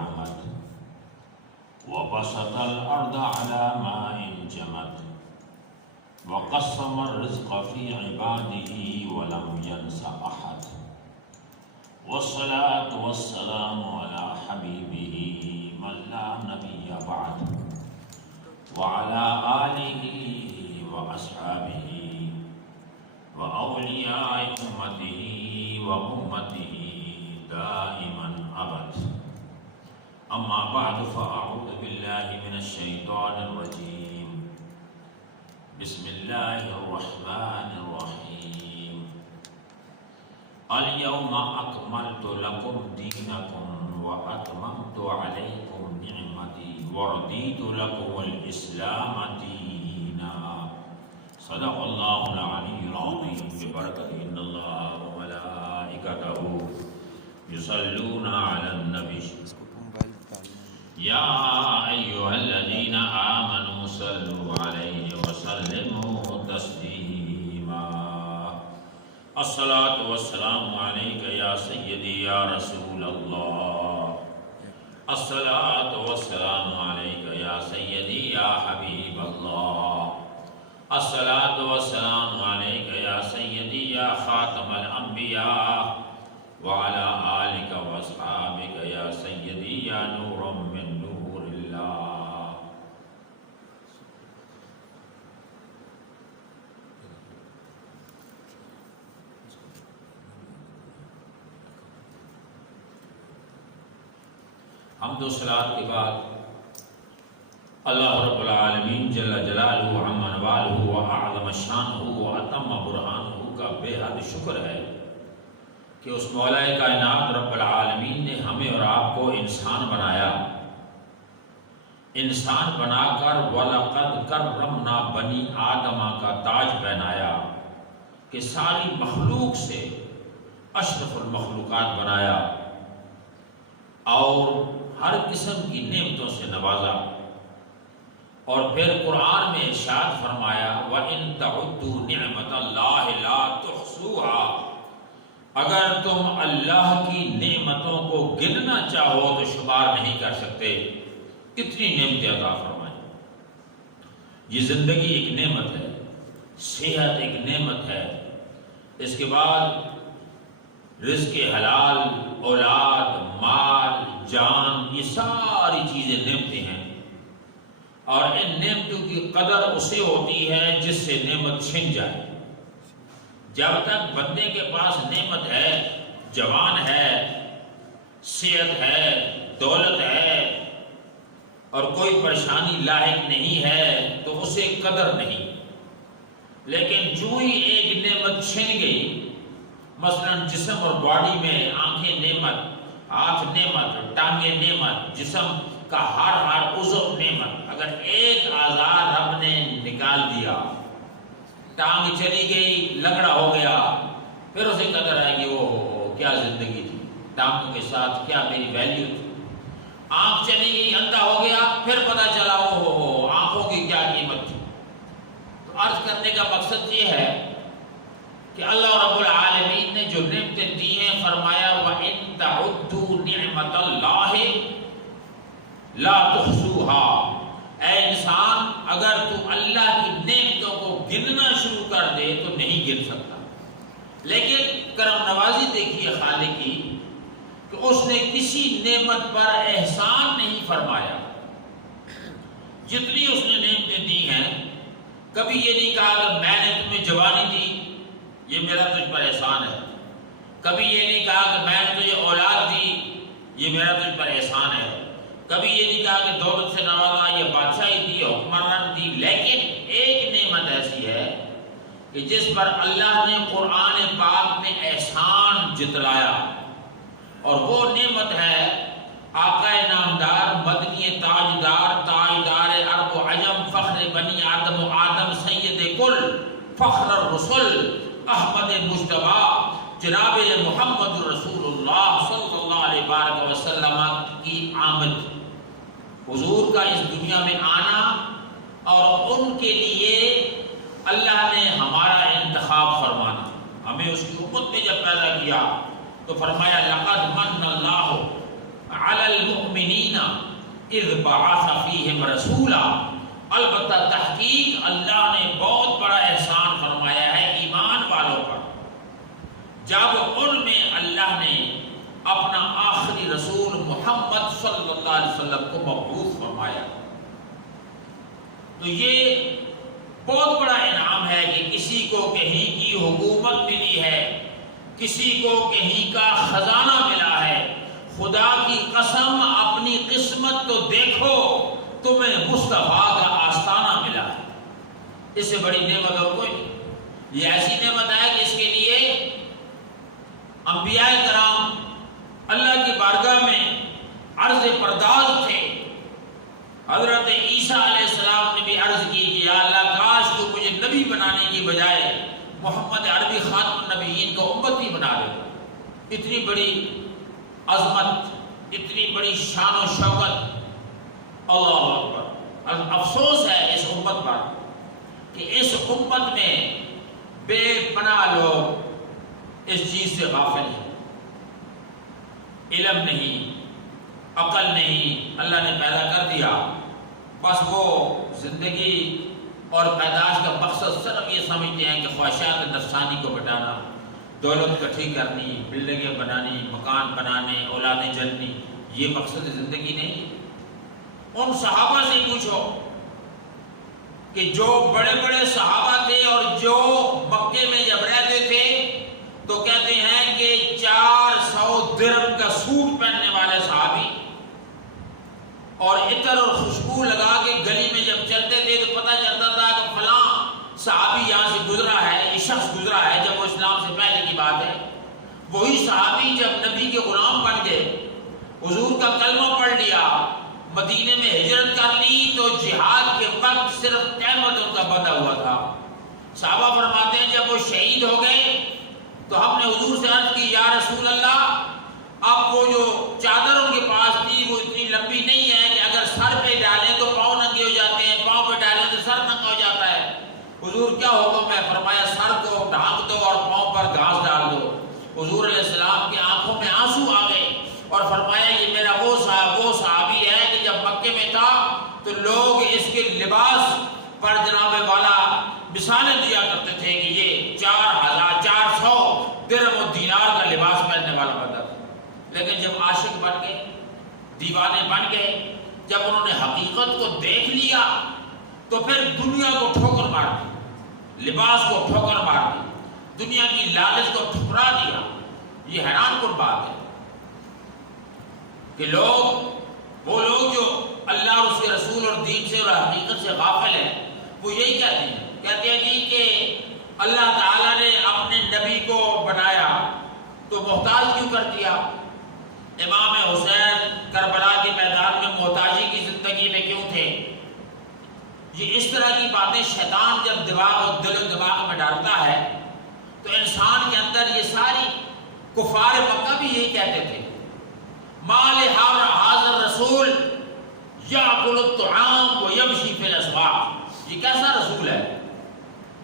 عمد وبسط الأرض على ماء جمد وقسم الرزق في عباده ولم ينس أحد والصلاة والسلام على حبيبه من لا نبي بعد وعلى آله وأصحابه وأولياء أمته وأمته دائما أبد. أما بعد فأعوذ بالله من الشيطان الرجيم. بسم الله الرحمن الرحيم. اليوم أكملت لكم دينكم وأتممت عليكم نعمتي ورضيت لكم الإسلام دينا. صدق الله العلي العظيم. ببركة إن الله وملائكته يصلون على النبي يا أيها الذين آمنوا صلوا عليه وسلموا تسليما. الصلاة والسلام عليك يا سيدي يا رسول الله. الصلاة والسلام عليك يا سيدي يا حبيب الله. الصلاة والسلام عليك يا سيدي يا خاتم الأنبياء وعلى آلك وأصحابك يا سيدي يا نور من نور الله. حمد و صلاۃ کے بعد اللہ رب العالمین جل جلالہ عم نوالہ وأعظم شانہ وأتم برہانہ کا بے حد شکر ہے کہ اس مولا کائنات رب العالمین نے ہمیں اور آپ کو انسان بنایا. انسان بنا کر وَلَقَدْ كَرَّمْنَا بَنِي آدَمَ کا تاج پہنایا کہ ساری مخلوق سے اشرف المخلوقات بنایا اور ہر قسم کی نعمتوں سے نوازا. اور پھر قرآن میں ارشاد فرمایا وَإِن تَعُدُّوا نِعْمَةَ اللَّهِ لَا تُحْصُوهَا. اگر تم اللہ کی نعمتوں کو گننا چاہو تو شمار نہیں کر سکتے. کتنی نعمتیں عطا فرمائیں. یہ زندگی ایک نعمت ہے, صحت ایک نعمت ہے, اس کے بعد رزق حلال, اولاد, مال, جان, یہ ساری چیزیں نعمتیں ہیں. اور ان نعمتوں کی قدر اسے ہوتی ہے جس سے نعمت چھن جائے. جب تک بندے کے پاس نعمت ہے, جوان ہے, صحت ہے, دولت ہے اور کوئی پریشانی لاحق نہیں ہے تو اسے قدر نہیں. لیکن جو ہی ایک نعمت چھن گئی, مثلا جسم اور باڈی میں آنکھیں نعمت, ہاتھ نعمت, ٹانگیں نعمت, جسم کا ہر عضو نعمت, اگر ایک اعضاء رب نے نکال دیا, ٹانگ چلی گئی, لنگڑا ہو گیا, پھر اسے قدر آئے گی وہ کیا زندگی تھی, ٹانگوں کے ساتھ کیا میری ویلیو تھی. آنکھ چلی گئی, اندھا ہو گیا, پھر پتہ چلا وہ آنکھوں کی کیا قیمت تھی. تو عرض کرنے کا مقصد یہ ہے کہ اللہ رب العالمین نے جو نعمتیں دی ہیں فرمایا وَإِن تَعُدُّوا نِعْمَةَ اللَّهِ لَا تُحْصُوهَا. اے انسان, اگر تو اللہ کی نعمتوں کو گننا شروع کر دے تو نہیں گن سکتا. لیکن کرم نوازی دیکھیے خالق کی کہ اس نے کسی نعمت پر احسان نہیں فرمایا. جتنی اس نے نعمتیں دی ہیں, کبھی یہ نہیں کہا کہ میں نے تمہیں جوانی دی, یہ میرا تجھ پر احسان ہے. کبھی یہ نہیں کہا کہ میں نے تجھے اولاد دی, یہ میرا تجھ پر احسان ہے. کبھی یہ نہیں کہا کہ دولت سے نوازا, یہ بادشاہی دی, حکمران دی. لیکن ایک نعمت ایسی ہے کہ جس پر اللہ نے قرآن پاک میں احسان جتلایا, اور وہ نعمت ہے آقا نامدار, مدنی تاجدار, تاجدار عرب و عجم, فخر بنی آدم و آدم, سید کل, فخر الرسل, احمد مجتبی, جناب محمد رسول اللہ صلی اللہ علیہ وسلم کی آمد, حضور کا اس دنیا میں آنا, اور ان کے لیے اللہ نے ہمارا انتخاب فرمانا. ہمیں اس کی امت میں جب پیدا کیا تو فرمایا لقد من اللہ علی المؤمنین اذ بعث فیہم رسولا، البتہ تحقیق اللہ نے بہت بڑا احسان فرمایا ہے ایمان والوں پر، جب ان میں اللہ نے اپنا آخری رسول محمد صلی اللہ علیہ وسلم کو مبعوث فرمایا۔ تو یہ بہت بڑا انعام ہے کہ کسی کو کہیں کی حکومت ملی ہے، کسی کو کہیں کا خزانہ ملا ہے۔ خدا کی قسم اپنی قسمت تو دیکھو، تمہیں مصطفیٰ کا آستانہ ملا ہے، اس سے بڑی نعمت اور کوئی نہیں۔ یہ ایسی نعمت ہے کہ اس کے لیے انبیاء کرام اللہ کی بارگاہ میں عرض پرداز تھے۔ حضرت عیسیٰ علیہ السلام نے بھی عرض کی کہ یا اللہ کاش تو مجھے نبی بنانے کی بجائے محمد عربی خاتم النبیین کا امتی بنا دے۔ اتنی بڑی عظمت، اتنی بڑی شان و شوکت، اللہ اکبر۔ افسوس ہے اس امت پر کہ اس امت میں بے پناہ لوگ اس چیز سے غافل ہیں، علم نہیں، عقل نہیں، اللہ نے پیدا کر دیا، بس وہ زندگی اور پیدائش کا مقصد صرف یہ سمجھتے ہیں کہ خواہشات نفسانی کو بٹانا، دولت اکٹھی کرنی، بلڈنگیں بنانی، مکان بنانے، اولادیں جلنی، یہ مقصد زندگی نہیں ہے۔ ان صحابہ سے پوچھو کہ جو بڑے بڑے صحابہ تھے اور جو مکے میں جب رہتے تھے تو کہتے ہیں کہ 400 درہم کا سوٹ پہننے والے صحابی، اور عطر اور خوشبو لگا کے گلی میں جب چلتے تھے تو پتہ چلتا تھا کہ فلاں صحابی یہاں سے گزرا ہے، یہ شخص گزرا ہے، جب وہ اسلام سے پہلے کی بات ہے۔ وہی صحابی جب نبی کے غلام بن گئے، حضور کا کلمہ پڑھ لیا، مدینے میں ہجرت کر لی، تو جہاد کے وقت صرف قیمت ان کا بندھا ہوا تھا۔ صحابہ فرماتے ہیں جب وہ شہید ہو گئے تو ہم نے حضور سے عرض کی یا رسول اللہ، اب وہ جو چادر ان کے پاس تھی وہ اتنی لمبی نہیں ہے کہ اگر سر پہ ڈالیں تو پاؤں ننگے ہو جاتے ہیں، پاؤں پہ ڈالیں تو سر ننگا ہو جاتا ہے، حضور کیا حکم ہے؟ فرمایا سر کو ڈھانک دو اور پاؤں پر گھاس ڈال دو۔ حضور علیہ السلام کی آنکھوں میں آنسو آ گئے اور فرمایا یہ میرا وہ صحابی ہے کہ جب مکے میں تھا تو لوگ اس کے لباس پر جناب والا مثالیں دیا کرتے تھے کہ یہ 400 درہم و دینار کا لباس پہننے والا بندہ تھا۔ لیکن جب عاشق بن گئے، دیوانے بن گئے، جب انہوں نے حقیقت کو دیکھ لیا تو پھر دنیا کو ٹھوکر مار دی، لباس کو ٹھوکر مار دی، دنیا کی لالچ کو ٹھکرا دیا۔ یہ حیران کن بات ہے کہ وہ لوگ جو اللہ اور اس کے رسول اور دین سے اور حقیقت سے غافل ہیں، وہ یہی کہتے ہیں جی کہ اللہ تعالیٰ نے اپنے نبی کو بنایا تو محتاج کیوں کر دیا؟ امام حسین کربلا کے میدان میں محتاجی کی زندگی میں کیوں تھے؟ یہ اس طرح کی باتیں شیطان جب دل و دماغ میں ڈالتا ہے تو انسان کے اندر یہ ساری کفار مکہ بھی یہی کہتے تھے، مال حاضر رسول یاکل الطعام ویمشی فی الاسواق، یہ کیسا رسول ہے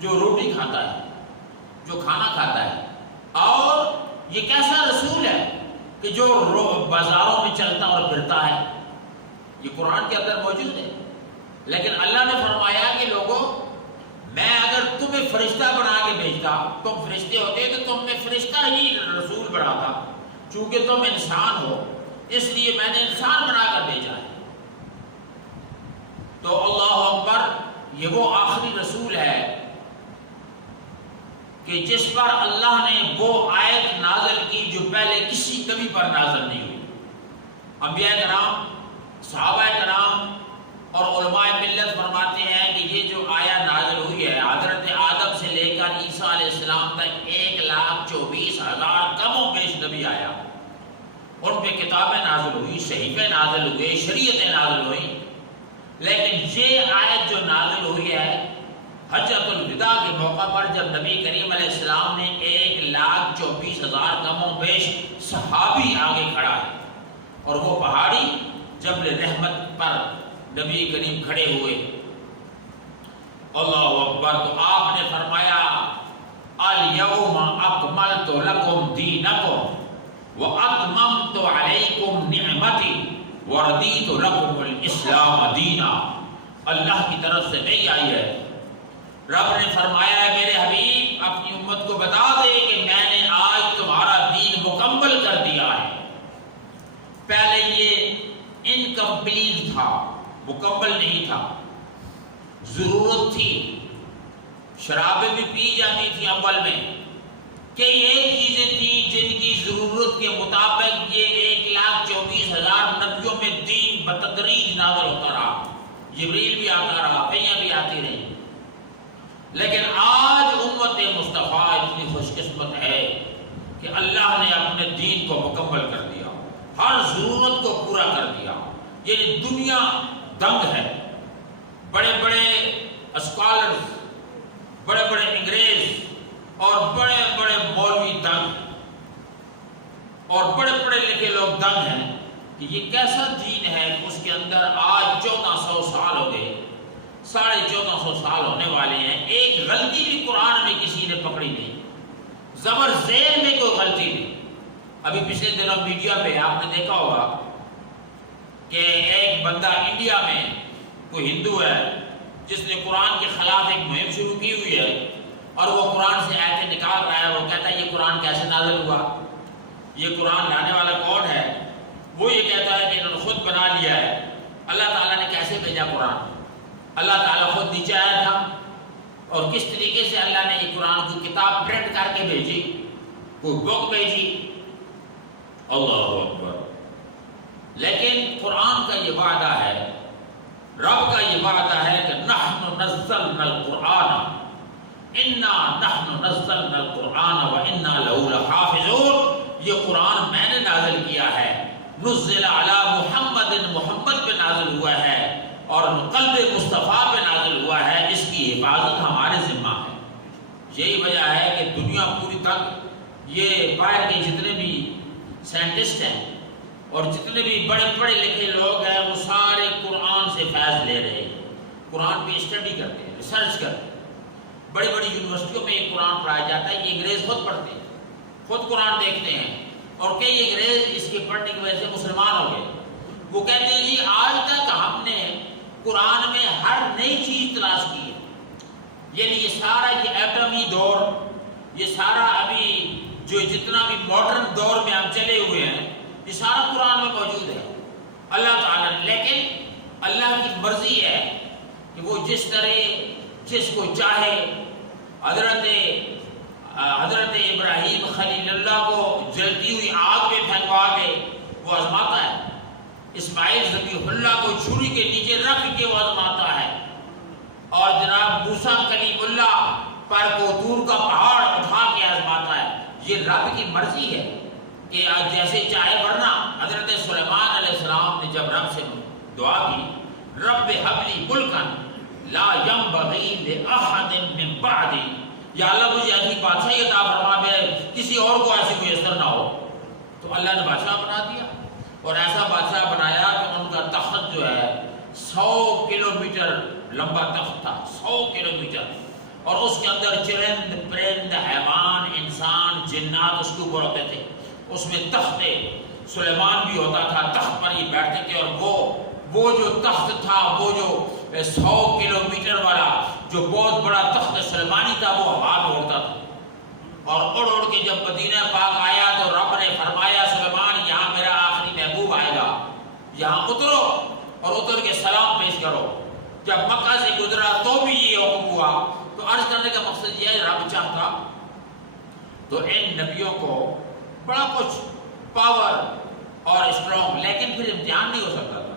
جو روٹی کھاتا ہے، جو کھانا کھاتا ہے، اور یہ کیسا رسول ہے کہ جو بازاروں میں چلتا اور پھرتا ہے؟ یہ قرآن کے اندر موجود ہے۔ لیکن اللہ نے فرمایا کہ لوگوں، میں اگر تمہیں فرشتہ بنا کے بھیجتا، تم فرشتے ہوتے تو تم میں فرشتہ ہی رسول بناتا، چونکہ تم انسان ہو اس لیے میں نے انسان بنا کر بھیجا ہے۔ تو اللہ اکبر، یہ وہ آخری رسول ہے کہ جس پر اللہ نے وہ آیت نازل کی جو پہلے کسی نبی پر نازل نہیں ہوئی۔ انبیاء کرام، صحابہ کرام اور علماء ملت فرماتے ہیں کہ یہ جو آیت نازل ہوئی ہے حضرت آدم سے لے کر عیسیٰ علیہ السلام تک 1,24,000 کم و بیش نبی آیا، ان پہ کتابیں نازل ہوئی، صحیفے نازل ہوئے، شریعتیں نازل ہوئی، لیکن یہ آیت جو نازل ہوئی ہے حجۃ الوداع کے موقع پر جب نبی کریم علیہ السلام نے 1,24,000 کم و بیش صحابی آگے کھڑا ہے، اور وہ پہاڑی جبل رحمت پر نبی کریم کھڑے ہوئے، اللہ اکبر، تو آپ نے فرمایا الیوم اکملت لکم دینکم واتممت علیکم نعمتی، وردیت لکم الاسلام دینا، اللہ کی طرف سے نہیں آئی ہے۔ رب نے فرمایا ہے میرے حبیب اپنی امت کو بتا دے کہ میں نے آج تمہارا دین مکمل کر دیا ہے۔ پہلے یہ انکمپلیٹ تھا، مکمل نہیں تھا، ضرورت تھی، شرابیں بھی پی جاتی تھی اول میں، کئی ایک چیزیں تھیں جن کی ضرورت کے مطابق یہ 1,24,000 نبیوں میں دین بتدریج نازل ہوتا رہا، جبریل بھی آتا رہا، کئیاں بھی آتی رہی۔ لیکن آج امت مصطفیٰ اتنی خوش قسمت ہے کہ اللہ نے اپنے دین کو مکمل کر دیا، ہر ضرورت کو پورا کر دیا۔ یعنی دنیا دنگ ہے، بڑے بڑے اسکالرز، بڑے بڑے انگریز اور بڑے بڑے مولوی دنگ اور بڑے پڑھے لکھے لوگ دنگ ہیں کہ یہ کیسا دین ہے کہ اس کے اندر آج 1400 سال ہو گئے، 1450 سال ہونے والے ہیں، ایک غلطی بھی قرآن میں کسی نے پکڑی نہیں، زبر زیر میں کوئی غلطی نہیں۔ ابھی پچھلے دنوں میڈیا پہ آپ نے دیکھا ہوگا کہ ایک بندہ انڈیا میں کوئی ہندو ہے جس نے قرآن کے خلاف ایک مہم شروع کی ہوئی ہے اور وہ قرآن سے آیتیں نکال رہا ہے، وہ کہتا ہے یہ قرآن کیسے نازل ہوا، یہ قرآن لانے والا کون ہے؟ وہ یہ کہتا ہے کہ انہوں نے خود بنا لیا ہے، اللہ تعالیٰ نے کیسے بھیجا قرآن؟ اللہ تعالیٰ خود نیچے آیا تھا اور کس طریقے سے اللہ نے یہ قرآن کی کتاب پرنٹ کر کے بھیجی، کوئی بک بھیجی، اللہ اکبر۔ لیکن قرآن کا یہ وعدہ ہے، رب کا یہ وعدہ ہے کہ نحن نزلنا القرآن انا نحن نزلنا القرآن وانا لہ لحافظون، یہ قرآن میں نے نازل کیا ہے، نزل علی محمد، محمد پہ نازل ہوا ہے اور قلب مصطفیٰ پہ نازل ہوا ہے، اس کی حفاظت ہمارے ذمہ ہے۔ یہی وجہ ہے کہ دنیا پوری تک یہ باہر کے جتنے بھی سائنٹسٹ ہیں اور جتنے بھی بڑے پڑھے لکھے لوگ ہیں وہ سارے قرآن سے فیض لے رہے ہیں، قرآن پہ اسٹڈی کرتے ہیں، ریسرچ کرتے ہیں۔ بڑی بڑی یونیورسٹیوں میں یہ قرآن پڑھایا جاتا ہے، یہ انگریز خود پڑھتے ہیں، خود قرآن دیکھتے ہیں، اور کئی انگریز اس کے پڑھنے کی وجہ سے مسلمان ہو گئے۔ وہ کہتے ہیں جی آج تک ہم نے قرآن میں ہر نئی چیز تلاش کی ہے، یعنی یہ سارا یہ ایٹمی دور، یہ سارا ابھی جو جتنا بھی ماڈرن دور میں ہم چلے ہوئے ہیں، یہ سارا قرآن میں موجود ہے اللہ تعالیٰ نے۔ لیکن اللہ کی مرضی ہے کہ وہ جس طرح جس کو چاہے، حضرت ابراہیم خلیل اللہ کو جلتی ہوئی آگ میں پھینکوا کے وہ آزماتا ہے، اسماعیل ذبیح اللہ کو چھری کے نیچے رکھ کے وہ آزماتا ہے، اور جناب موسیٰ کلیم اللہ پر کو دور کا پہاڑ اٹھا کے آزماتا ہے۔ یہ رب کی مرضی ہے کہ جیسے چاہے، ورنہ حضرت سلیمان علیہ السلام نے جب رب سے دعا کی رب ہب لی ملکا لا ینبغی لأحد من بعدی، یا اللہ مجھے ایسی بادشاہی عطا فرما دے کسی اور کو ایسی میسر نہ ہو، تو اللہ نے بادشاہ بنا دیا، اور ایسا بادشاہ بنایا کہ ان کا تخت جو ہے 100 کلومیٹر لمبا تخت تھا، 100 کلومیٹر، اور اس کے اندر چرند پرند حیوان انسان جنات اس کے اوپر ہوتے تھے، اس میں تخت سلیمان بھی ہوتا تھا، تخت پر یہ بیٹھتے تھے، اور وہ جو تخت تھا، وہ جو 100 کلومیٹر والا جو بہت بڑا تخت سلیمانی تھا، وہ ہوا میں اڑتا تھا، اور اڑ اڑ کے جب مدینہ پاک آیا تو رب نے فرمایا سلیمان یہاں میرا آخری محبوب آئے گا، یہاں اترو اور اتر کے سلام پیش کرو۔ جب مکہ سے گزرا تو بھی یہ حکم ہوا۔ تو عرض کرنے کا مقصد یہ ہے رب چاہتا تو ان نبیوں کو بڑا کچھ پاور اور اسٹرانگ، لیکن پھر امتحان نہیں ہو سکتا تھا۔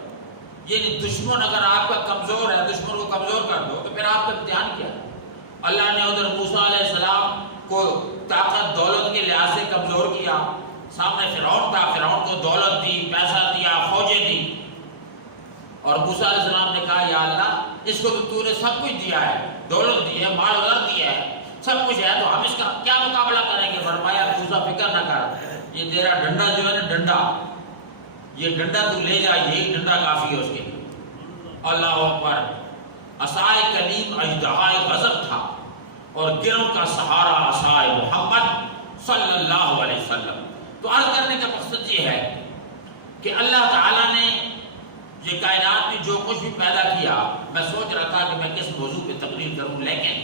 یعنی دشمن اگر آپ کا کمزور ہے، دشمن کو کمزور کر دو تو پھر آپ کا امتحان کیا ہے؟ اللہ نے ادھر موسیٰ علیہ السلام کو طاقت دولت کے لحاظ سے کمزور کیا، سامنے فرعون تھا، فرعون کو دولت دی، پیسہ دیا، فوجیں دی، اور موسیٰ علیہ السلام نے کہا یا اللہ اس کو تو نے سب کچھ دیا ہے، دولت دی ہے، مال وغیرہ دیا ہے، سب کچھ ہے، تو ہم اس کا کیا مقابلہ کریں گے؟ فرمایا موسیٰ فکر نہ کر، یہ تیرا ڈنڈا جو ہے نا، ڈنڈا، یہ ڈنڈا تو لے جا، یہی ڈنڈا کافی ہے اس کے لیے۔ اللہ اکبر۔ عصائے کلیم اژدہائے غضب تھا اور گروں کا سہارا عصائے محمد صلی اللہ علیہ وسلم۔ تو عرض کرنے کا مقصد یہ ہے کہ اللہ تعالیٰ نے یہ کائنات میں جو کچھ بھی پیدا کیا، میں سوچ رہا تھا کہ میں کس موضوع پہ تقریر کروں، لیکن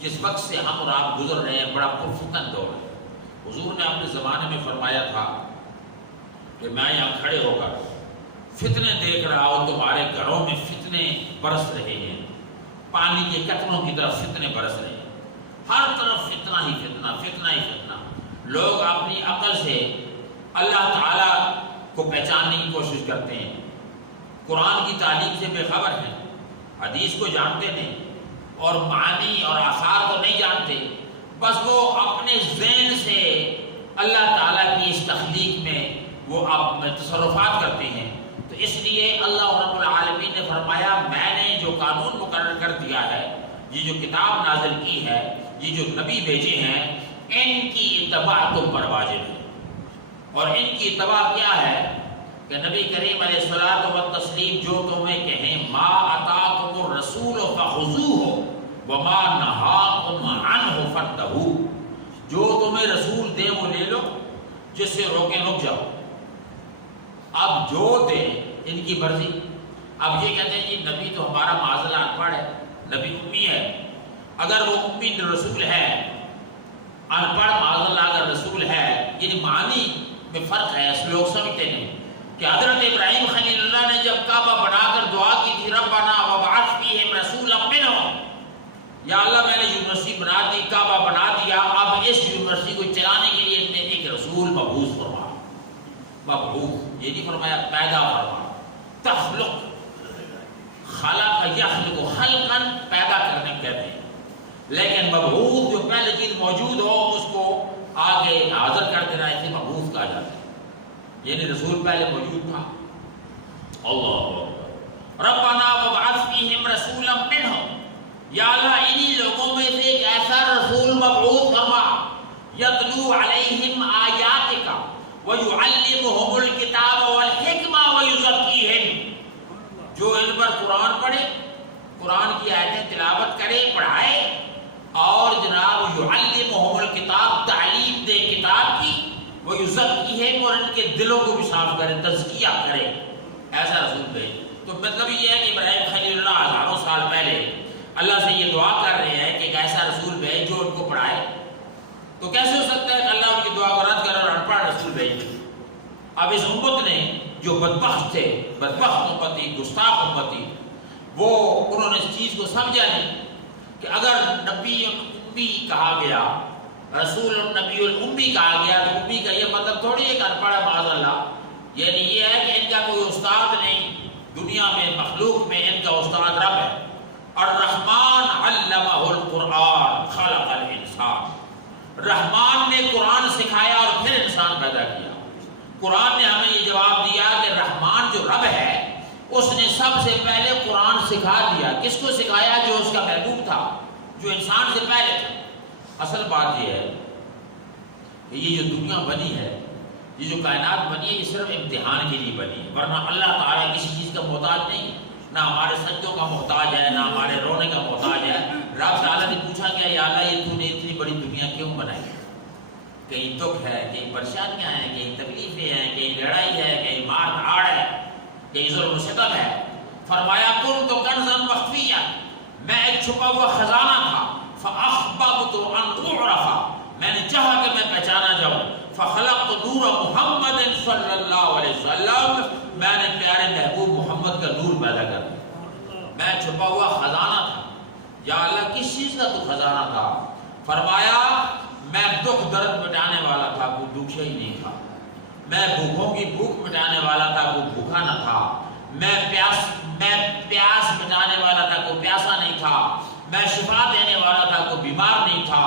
جس وقت سے ہم اور آپ گزر رہے ہیں بڑا پرفتن دور ہے۔ حضور نے اپنے زمانے میں فرمایا تھا کہ میں یہاں کھڑے ہو کر فتنے دیکھ رہا ہوں، تمہارے گھروں میں فتنے برس رہے ہیں، پانی کے قطروں کی طرف فتنے برس رہے ہیں، ہر طرف فتنہ ہی فتنہ، فتنہ ہی فتنہ۔ لوگ اپنی عقل سے اللہ تعالیٰ کو پہچاننے کی کوشش کرتے ہیں، قرآن کی تعلیم سے بے خبر ہیں، حدیث کو جانتے نہیں اور معانی اور آثار کو نہیں جانتے، بس وہ اپنے ذہن سے اللہ تعالیٰ کی اس تخلیق میں وہ تصرفات کرتے ہیں۔ تو اس لیے اللہ رب العالمین نے فرمایا میں نے جو قانون مقرر کر دیا ہے، یہ جو کتاب نازل کی ہے، یہ جو نبی بھیجے ہیں، ان کی اتباع تم پر واجب ہے۔ اور ان کی اتباع کیا ہے کہ نبی کریم علیہ الصلوۃ والتسلیم جو تمہیں کہیں ما اتاکم الرسول فخذوہ وما نہاکم عنہ فانتہوا، جو تمہیں رسول دے وہ لے لو، جس سے روکیں رک جاؤ۔ اب جو دے ان کی مرضی۔ اب یہ کہتے ہیں جی نبی تو ہمارا معاذ اللہ ان پڑھ ہے، نبی امی ہے، اگر وہ امی رسول ہے، ان پڑھ معاذ اللہ اگر رسول ہے، یعنی معنی میں فرق ہے، لوگ سمجھتے نہیں کہ حضرت ابراہیم خلیل اللہ نے جب کعبہ بنا کر دعا کی تھی ربنا وابعث فیہم رسولا منہم، یا اللہ میں نے یونیورسٹی بنا دی، کعبہ بنا دیا، اب اس یونیورسٹی کو چلانے کے لیے نے ایک رسول مبعوث فرما، مبعوث یہ نہیں فرمایا پیدا فرما، تخلق، خلق یخلق خلقا پیدا کرنے کہتے ہیں، لیکن مبعوث جو پہلے چیز موجود ہو اس کو آگے حاضر کر دینا، اسے مبعوث کہا جاتا ہے، یعنی رسول پہلے موجود تھا۔ اللہ ربنا وابعث فیہم رسولا منہم، یا اللہ انہی لوگوں میں سے ایک ایسا رسول مبعوث فرما یتلو علیہم آیاتک ویعلمہم الکتاب والحکمہ ویزکیہم، جو ان پر قرآن پڑھے، قرآن کی آیتیں تلاوت کرے، پڑھائے، اور جناب یعلمہم الکتاب تعلیم دے کتاب کی، ویزکیہم اور ان کے دلوں کو بھی صاف کرے، تزکیہ کرے، ایسا رسول بھیج۔ تو مطلب یہ ہے کہ ابراہیم خلیل اللہ ہزاروں سال پہلے اللہ سے یہ دعا کر رہے ہیں کہ ایک ایسا رسول بھیج جو ان کو پڑھائے۔ تو کیسے ہو سکتا ہے کہ اللہ ان کی دعا کو رد کرے اور ان پڑھ رسول بھیج دے؟ اب اس امت نے جو بدبخت تھے، بدبخت امتی، گستاخ امتی، وہ انہوں نے اس چیز کو سمجھا نہیں کہ اگر نبی امی کہا گیا، رسول نبی الامی کہا گیا، تو امی کا یہ مطلب تھوڑی ہے کہ ان پڑھ معاذ اللہ، یعنی یہ ہے کہ ان کا کوئی استاد نہیں، دنیا میں مخلوق میں ان کا استاد رب ہے۔ الرحمن علمہ القرآن خلق الانسان، رحمان نے قرآن سکھایا اور پھر انسان پیدا کیا۔ قرآن نے ہمیں یہ جواب دیا کہ رحمان جو رب ہے اس نے سب سے پہلے قرآن سکھا دیا۔ کس کو سکھایا؟ جو اس کا محبوب تھا، جو انسان سے پہلے تھا۔ اصل بات یہ ہے کہ یہ جو دنیا بنی ہے، یہ جو کائنات بنی ہے، یہ صرف امتحان کے لیے بنی ہے، ورنہ اللہ تعالیٰ کسی چیز کا محتاج نہیں، نہ ہمارے سجدوں کا محتاج ہے، نہ ہمارے رونے کا محتاج ہے۔ رب تعالیٰ نے پوچھا کہ یا اللہ یہ تو نے اتنی بڑی دنیا کیوں بنائی؟ کہیں دکھ ہے، کہیں پریشانیاں ہیں، کہیں تکلیفیں ہیں، کہیں لڑائی ہے، کہیں مار دھاڑ ہے، کہیں ظلم و ستم ہے۔ فرمایا کنت کنزا مخفیا، میں ایک چھپا ہوا خزانہ تھا، فاحببت ان اعرف، میں نے چاہا کہ میں پہچانا جاؤں، فخلقت نور محمد صلی اللہ علیہ وسلم، میں نے پیارے محبوب محمد کا نور پیدا کر دیا۔ میں چھپا ہوا خزانہ تھا۔ یا اللہ کس چیز کا تو خزانہ تھا؟ فرمایا میں دکھ درد مٹانے والا تھا، کوئی دکھیا ہی نہیں تھا۔ میں بھوکوں کی بھوک مٹانے والا تھا، کوئی بھوکا نہ تھا۔ میں پیاس مٹانے والا تھا، کوئی پیاسا نہیں تھا۔ میں شفا دینے والا تھا، کوئی بیمار نہیں تھا،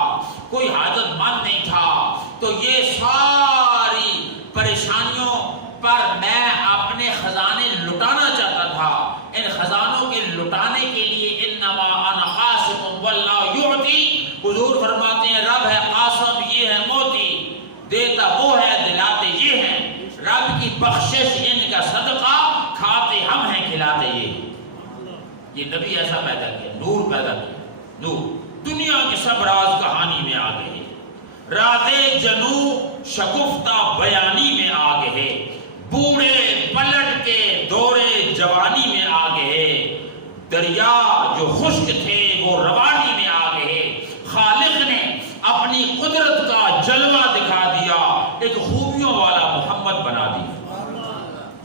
کوئی حاجت مند نہیں تھا۔ تو یہ ساری پریشانیوں پر میں اپنے خزانے لٹانا چاہتا تھا۔ ان خزانوں کے لٹانے کے لیے انما انا قاسم واللہ یعطی، حضور فرماتے ہیں رب ہے قاسم، یہ ہے موتی، دیتا وہ ہے، دلاتے یہ ہیں۔ رب کی بخشش، ان کا صدقہ، کھاتے ہم ہیں، کھلاتے یہ ہیں۔ یہ نبی ایسا پیدا کیا، نور پیدا کیا، نور۔ دنیا کے سب راز کہانی میں آ گئے، رازے جنو شگفتہ بیانی میں آ گئے، بوڑھے پلٹ کے دورے جوانی دریا جو خشک تھے وہ روانی میں آ گئے. خالق نے اپنی قدرت کا جلوہ دکھا دیا, ایک خوبیوں والا محمد بنا دیا.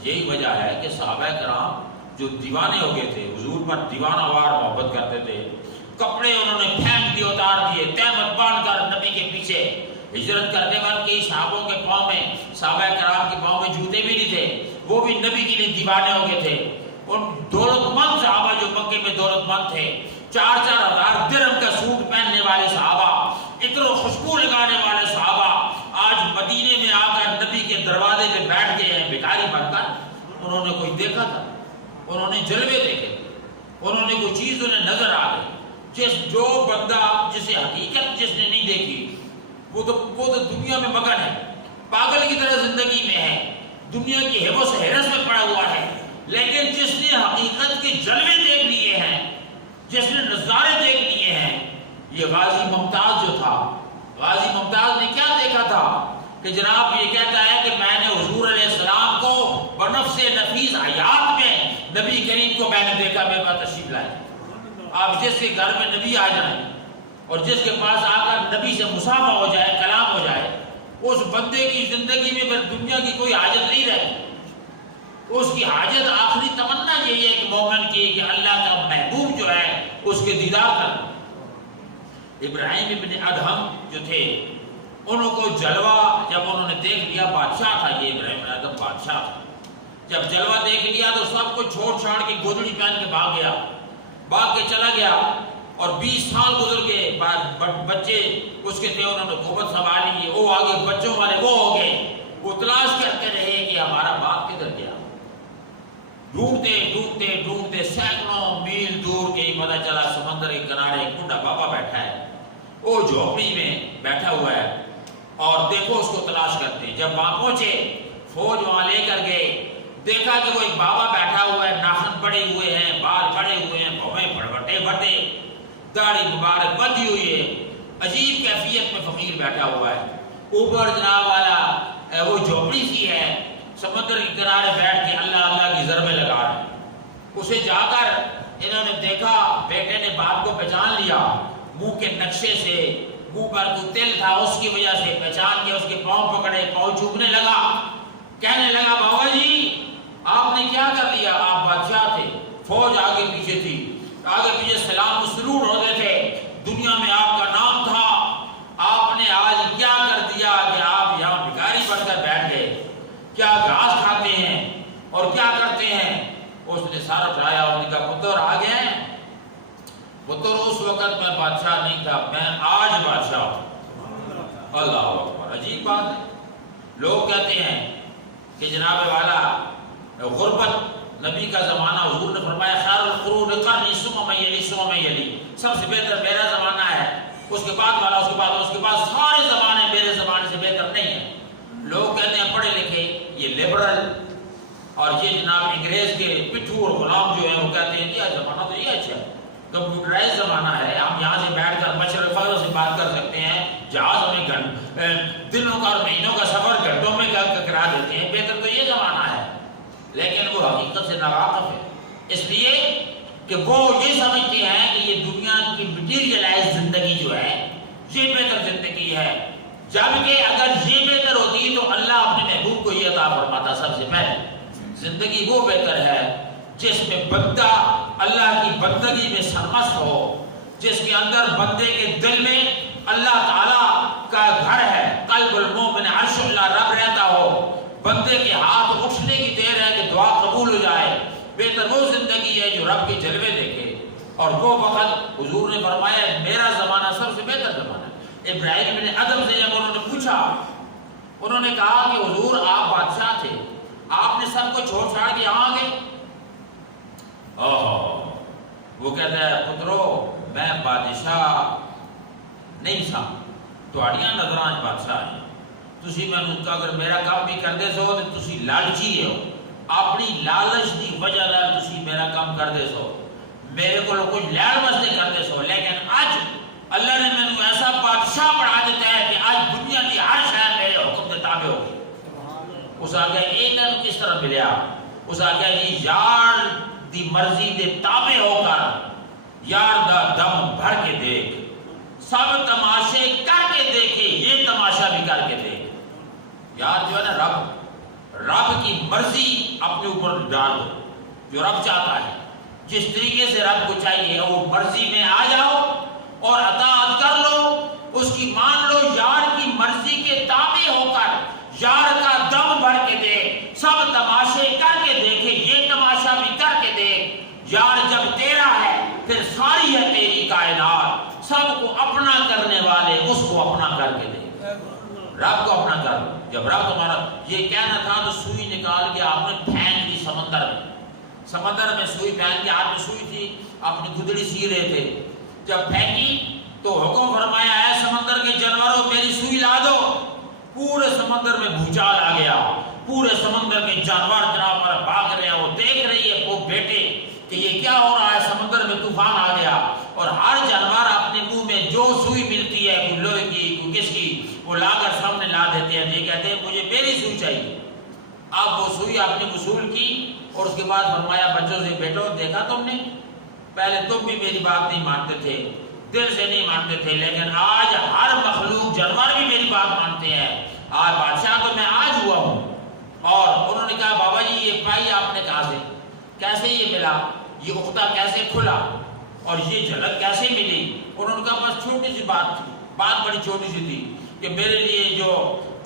یہی وجہ ہے کہ صحابہ کرام جو دیوانے ہو گئے تھے, حضور پر دیوانہ وار محبت کرتے تھے, کپڑے انہوں نے پھینک دیے, اتار دیے, تہمت باندھ کر نبی کے پیچھے ہجرت کرنے والے کے صحابوں کے پاؤں میں, صحابہ کرام کے پاؤں میں جوتے بھی نہیں تھے, وہ بھی نبی کے لیے دیوانے ہو گئے تھے. ان دولت مند صحابہ جو مکے میں دولت مند تھے, 4-4 ہزار درہم کا سوٹ پہننے والے صحابہ, اتنوں خوشبو لگانے والے صحابہ, آج مدینے میں آ کر نبی کے دروازے پہ بیٹھ گئے ہیں بھکاری بن کر. انہوں نے کوئی دیکھا تھا؟ انہوں نے جلوے دیکھے, انہوں نے کوئی چیز انہیں نظر آ گئی. جو بندہ جسے حقیقت جس نے نہیں دیکھی وہ تو دنیا میں مگن ہے, پاگل کی طرح زندگی میں ہے, دنیا کی حوث حرس میں پڑا ہوا ہے. لیکن جس نے حقیقت کے جلوے دیکھ لیے ہیں, جس نے نظارے دیکھ لیے ہیں, یہ غازی ممتاز جو تھا, غازی ممتاز نے کیا دیکھا تھا کہ جناب یہ کہتا ہے کہ میں نے حضور علیہ السلام کو بنفس نفیس حیات میں نبی کریم کو میں نے دیکھا, میرے پاس تشریف لائے. آپ جس کے گھر میں نبی آ جائیں اور جس کے پاس آ کر نبی سے مصافحہ ہو جائے, کلام ہو جائے, اس بندے کی زندگی میں پھر دنیا کی کوئی حاجت نہیں رہتی. اس کی حاجت آخری تمنا یہی ہے کہ مومن کی کہ اللہ کا محبوب جو ہے اس کے دیدار کرنا. ابراہیم ابن ادہم جو تھے, انہوں کو جلوہ جب انہوں نے دیکھ لیا, بادشاہ تھا یہ ابراہیم ابن ادہم, بادشاہ تھا. جب جلوہ دیکھ لیا تو سب کو چھوڑ چھاڑ کے گودڑی پہن کے بھاگ گیا, بھاگ کے چلا گیا. اور 20 سال گزر گئے, بچے اس کے تھے, انہوں نے قوت سنبھالی, وہ آگے بچوں والے وہ ہو گئے. وہ تلاش کرتے رہے کہ ہمارا باپ کدھر گیا. ڈھونڈتے ڈھونڈتے ڈھونڈتے سینکڑوں میل دور کے پتہ چلا سمندر کے کنارے ایک بوڑھا بابا بیٹھا ہے, وہ جھوپڑی میں بیٹھا ہوا ہے, اور دیکھو اس کو تلاش کرتے. جب وہاں پہنچے, فوج وہاں لے کر گئے, دیکھا کہ وہ ایک بابا بیٹھا ہوا ہے, ناخن بڑے ہوئے ہیں, بال بڑے ہوئے ہیں, بھویں بھڑبٹے بٹے, داڑھی مبارک بندھی ہوئی ہے, عجیب کیفیت میں فقیر بیٹھا ہوا ہے. اوپر جناب والا وہ جھوپڑی سی ہے, سمندر کے کنارے بیٹھ کے اللہ اللہ کی ضربیں لگا رہے. اسے جا کر انہوں نے دیکھا, بیٹے نے باپ کو پہچان لیا, منہ کے نقشے سے, منہ پر کوئی تل تھا اس کی وجہ سے پہچان کے اس کے پاؤں پکڑے, پاؤں چومنے لگا, کہنے لگا بابا جی آپ نے کیا کر لیا, آپ بادشاہ تھے, فوج آگے پیچھے تھی, آگے پیچھے سلام و سرور ہوتے تھے, دنیا میں آپ کا نام تھا, آپ نے آج کیا کر دیا کہ آپ یہاں بھکاری بن کر بیٹھ گئے, کیا گھاس کھاتے ہیں اور کیا کرتے ہیں. اس نے سارا اٹھایا, اس نے کہا پتر آ گئے ہیں. پتر اس وقت میں بادشاہ نہیں تھا, میں آج بادشاہ ہوں. اللہ اکبر, عجیب بات ہے. لوگ کہتے ہیں کہ جناب والا غربت نبی کا زمانہ, حضور نے فرمایا خیر القرون قرنی ثم من یلی ثم من یلی, سب سے بہتر میرا زمانہ ہے, اس کے بعد والا, اس کے بعد سارے زمانے میرے زمانے سے بہتر نہیں ہیں. لوگ کہتے ہیں پڑھے لکھے, یہ لبرل اور یہ جناب انگریز کے پٹھو اور غلام جو ہیں وہ کہتے ہیں یہ زمانہ تو یہ اچھا ہے, کمپیوٹرائز زمانہ ہے, ہم یہاں سے بیٹھ کر مشرق فضل سے بات کر سکتے ہیں, جہاز ہمیں دنوں کا اور مہینوں کا سفر گھنٹوں میں کرا دیتے ہیں, بہتر تو یہ زمانہ ہے. لیکن وہ حقیقت سے ناواقف ہے, اس لیے کہ وہ یہ سمجھتے ہیں کہ یہ دنیا کی مٹیریلائز زندگی جو ہے یہ بہتر زندگی ہے, جبکہ اگر یہ بہتر ہوتی تو اللہ اپنے محبوب کو یہ عطا فرماتا. سب سے پہلے زندگی وہ بہتر ہے جس میں بندہ اللہ کی بندگی میں سرمست ہو, جس کے اندر بندے کے دل میں اللہ تعالیٰ کا گھر ہے, قلب المومن عرش اللہ رب رہتا ہو, بندے کے ہاتھ اٹھنے کی دیر ہے کہ دعا قبول ہو جائے. بہتر وہ زندگی ہے جو رب کے جلوے دیکھے. اور وہ وقت حضور نے فرمایا میرا زمانہ سب سے بہتر زمانہ ہے. ابراہیم بن ادم سے جب انہوں نے پوچھا, انہوں نے کہا کہ حضور آپ بادشاہ تھے, آپ نے سب کو چھوڑ چھاڑ کے یہاں آ گئے. وہ کہتا ہے پترو میں بادشاہ نہیں تھا, تھوڑیاں نظراں بادشاہ ہیں, تسی میں اگر میرا کام بھی کرتے سو تو تسی لالچی ہو, اپنی لالچ کی وجہ سے تسی میرا کام کرتے سو, میرے کو کچھ لین واسطے کرتے سو. لیکن آج اللہ نے مینوں ایسا بادشاہ بنا دیتا ہے کہ آج دنیا کی ہر شے میرے حکم کے تابع ہو گئی. اس آگے ایک کس طرح ملیا, اس آگے جی یار دی مرضی دے تابع ہو کر یار دا دم بھر کے دیکھ، سب تماشے کر کے دیکھے، یہ تماشا بھی کر کے دیکھ۔ یار جو ہے نا رب کی مرضی اپنے اوپر ڈال دو، جو رب چاہتا ہے، جس طریقے سے رب کو چاہیے وہ مرضی میں آ جاؤ اور اطاعت کر لو، اس کی مان لو، یار کی مرضی کے تابع ہو کر یار کا دم بھر کے دیکھ، سب تماشے کر کے دیکھے، یہ تماشا بھی کر کے دیکھ۔ یار جب تیرا ہے پھر ساری ہے تیری کائنات، سب کو اپنا کرنے والے اس کو اپنا کر کے دیکھ، رب کو اپنا کر لو۔ جب رب تمہارا یہ کہنا تھا تو سوئی نکال کے آپ نے پھینک دی سمندر میں سوئی پھینک کے، آپ نے سوئی تھی اپنی گدڑی سی رہے تھے، جب پھینکی تو حکم فرمایا اے سمندر کے جانوروں میری سوئی لا دو۔ پورے سمندر میں بھوچال آ گیا، پورے سمندر کے جانور جناب پر بھاگ رہے ہیں، وہ دیکھ رہی ہے وہ بیٹے کہ یہ کیا ہو رہا ہے، سمندر میں طوفان آ گیا، اور ہر جانور اپنے منہ میں جو سوئی ملتی ہے، کوئی لوہے کی کوئی کس کی، وہ لا کر سامنے لا دیتے ہیں، یہ کہتے ہیں مجھے میری سوئی چاہیے۔ اب وہ سوئی آپ نے وصول کی اور اس کے بعد فرمایا بچوں سے بیٹو دیکھا تم نے، پہلے تم بھی میری بات نہیں مانتے تھے، دل سے نہیں مانتے تھے، لیکن آج ہر مخلوق جانور بھی میری بات مانتے ہیں، آج بادشاہ تو میں آج ہوا ہوں۔ اور انہوں نے کہا بابا جی یہ پائی آپ نے کہاں سے، کیسے یہ ملا، یہ عقدہ کیسے کھلا اور یہ جھلک کیسے ملی؟ انہوں نے کہا بس چھوٹی سی بات تھی، بات بڑی چھوٹی سی تھی کہ میرے لیے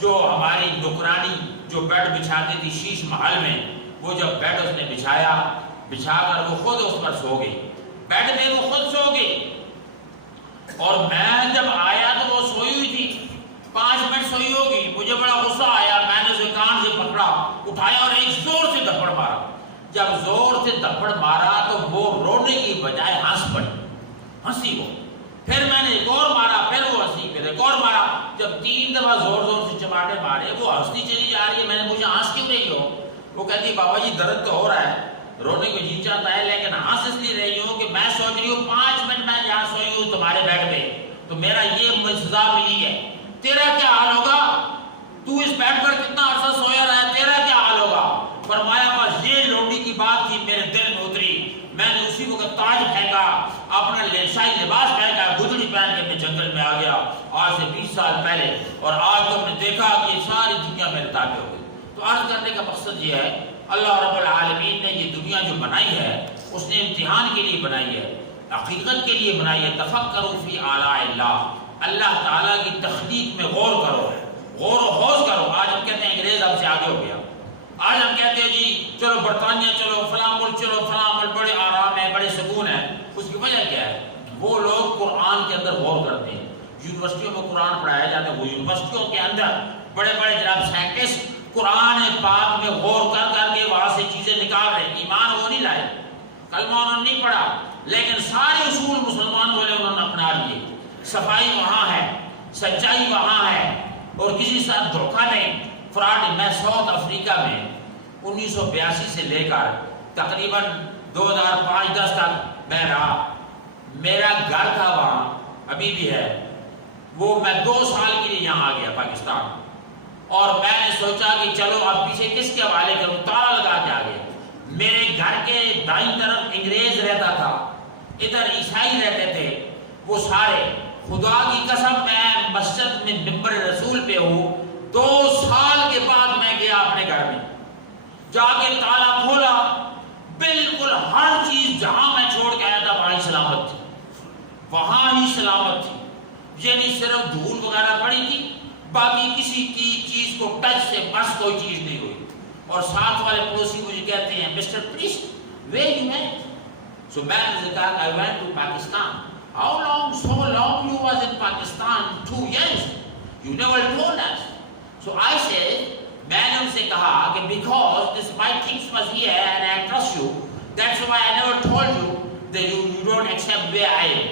جو ہماری نوکرانی جو بیڈ بچھاتی تھی شیش محل میں، وہ جب بیڈ اس نے بچھا کر وہ خود اس پر سو گئی، بیڈ میں وہ خود سو گئی، اور میں جب آیا تو وہ سوئی ہوئی تھی، 5 منٹ سوئی ہوگی، مجھے بڑا غصہ آیا، میں نے اسے کان سے پکڑا، اٹھایا اور ایک زور سے دھپڑ مارا۔ جب زور سے دھپڑ مارا تو وہ رونے کی بجائے ہنسی وہ، پھر میں نے ایک اور مارا، پھر وہ ہنسی، پھر ایک اور مارا، جب 3 دفعہ زور سے چماٹے مارے وہ ہنستی چلی جا رہی ہے۔ میں نے پوچھا ہنس کیوں رہی ہو؟ وہ کہتی بابا جی درد تو ہو رہا ہے، رونے کو جی چاہتا ہے، لیکن ہنس اس لیے رہی ہوں کہ میں سوچ رہی ہوں 5 منٹ میں جہاں سوئی ہوں تمہارے بیڈ پہ تو میرا یہ سزا ملی ہے، تیرا کیا حال ہوگا؟ تو اس بیڈ پر کتنا عرصہ سویا رہا ہے، تیرا کیا حال ہوگا؟ فرمایا بس یہ لوڈی کی بات تھی میرے دل میں اتری، میں نے اسی وقت تاج پھینکا، اپنا شاہی لباس پھینکا، گدڑی پہن کے میں جنگل میں آ گیا آج سے 20 سال پہلے، اور آج تم نے دیکھا کہ یہ ساری دنیا میرے تابع ہو گئی۔ تو عرض کرنے کا مقصد یہ ہے اللہ رب العالمین نے یہ دنیا جو بنائی ہے اس نے امتحان کے لیے بنائی ہے، حقیقت کے لیے بنائی ہے۔ تفکروا فی آلاء اللہ، اللہ تعالیٰ کی تخلیق میں غور کرو، غور و خوض کرو۔ آج ہم کہتے ہیں انگریز ہم سے آگے ہو گیا، آج ہم کہتے ہیں جی چلو برطانیہ چلو، فلاں ملک چلو، فلاں ملک بڑے آرام ہے، بڑے سکون ہے۔ اس کی وجہ کیا ہے؟ وہ لوگ قرآن کے اندر غور کرتے ہیں، یونیورسٹیوں میں قرآن پڑھایا جاتا ہے، وہ یونیورسٹیوں کے اندر بڑے بڑے جناب سائنٹسٹ قرآن پاک میں غور کر کے وہاں سے چیزیں نکال رہے ہیں۔ ایمان وہ نہیں لائے، کلمہ انہوں نے نہیں پڑھا، لیکن سارے اصول مسلمانوں والے انہوں نے اپنا لیے۔ صفائی وہاں ہے، سچائی وہاں ہے، اور کسی ساتھ دھوکہ نہیں، فراڈ۔ میں ساؤتھ افریقہ میں 1982 سے لے کر تقریباً 2005-10 تک میں رہا، میرا گھر تھا وہاں، ابھی بھی ہے وہ، میں 2 سال کے لیے یہاں آ گیا پاکستان، اور میں نے سوچا کہ چلو اب پیچھے کس کے حوالے کروں، تالا لگا کے آ گیا۔ میرے گھر کے دائیں طرف انگریز رہتا تھا، ادھر عیسائی رہتے تھے، وہ سارے، خدا کی قسم میں مسجد میں ممبر رسول پہ ہوں، 2 سال کے بعد میں گیا اپنے گھر میں، جا کے تالا کھولا، بالکل ہر چیز جہاں میں چھوڑ کے آیا تھا وہاں ہی سلامت تھی، وہاں ہی سلامت تھی، یعنی صرف دھول وغیرہ پڑی تھی، باقی کسی کی چیز کو ٹچ سے بس کوئی چیز نہیں ہوئی۔ اور ساتھ والے پڑوسی مجھے کہتے ہیں mister priest where you went? So میں نے کہا I went to Pakistan. How long? So long you was in Pakistan? 2 years. You never told us. So I said, میں نے ان سے کہا کہ because this my things was here and I trust you, that's why I never told you that you don't accept where I am.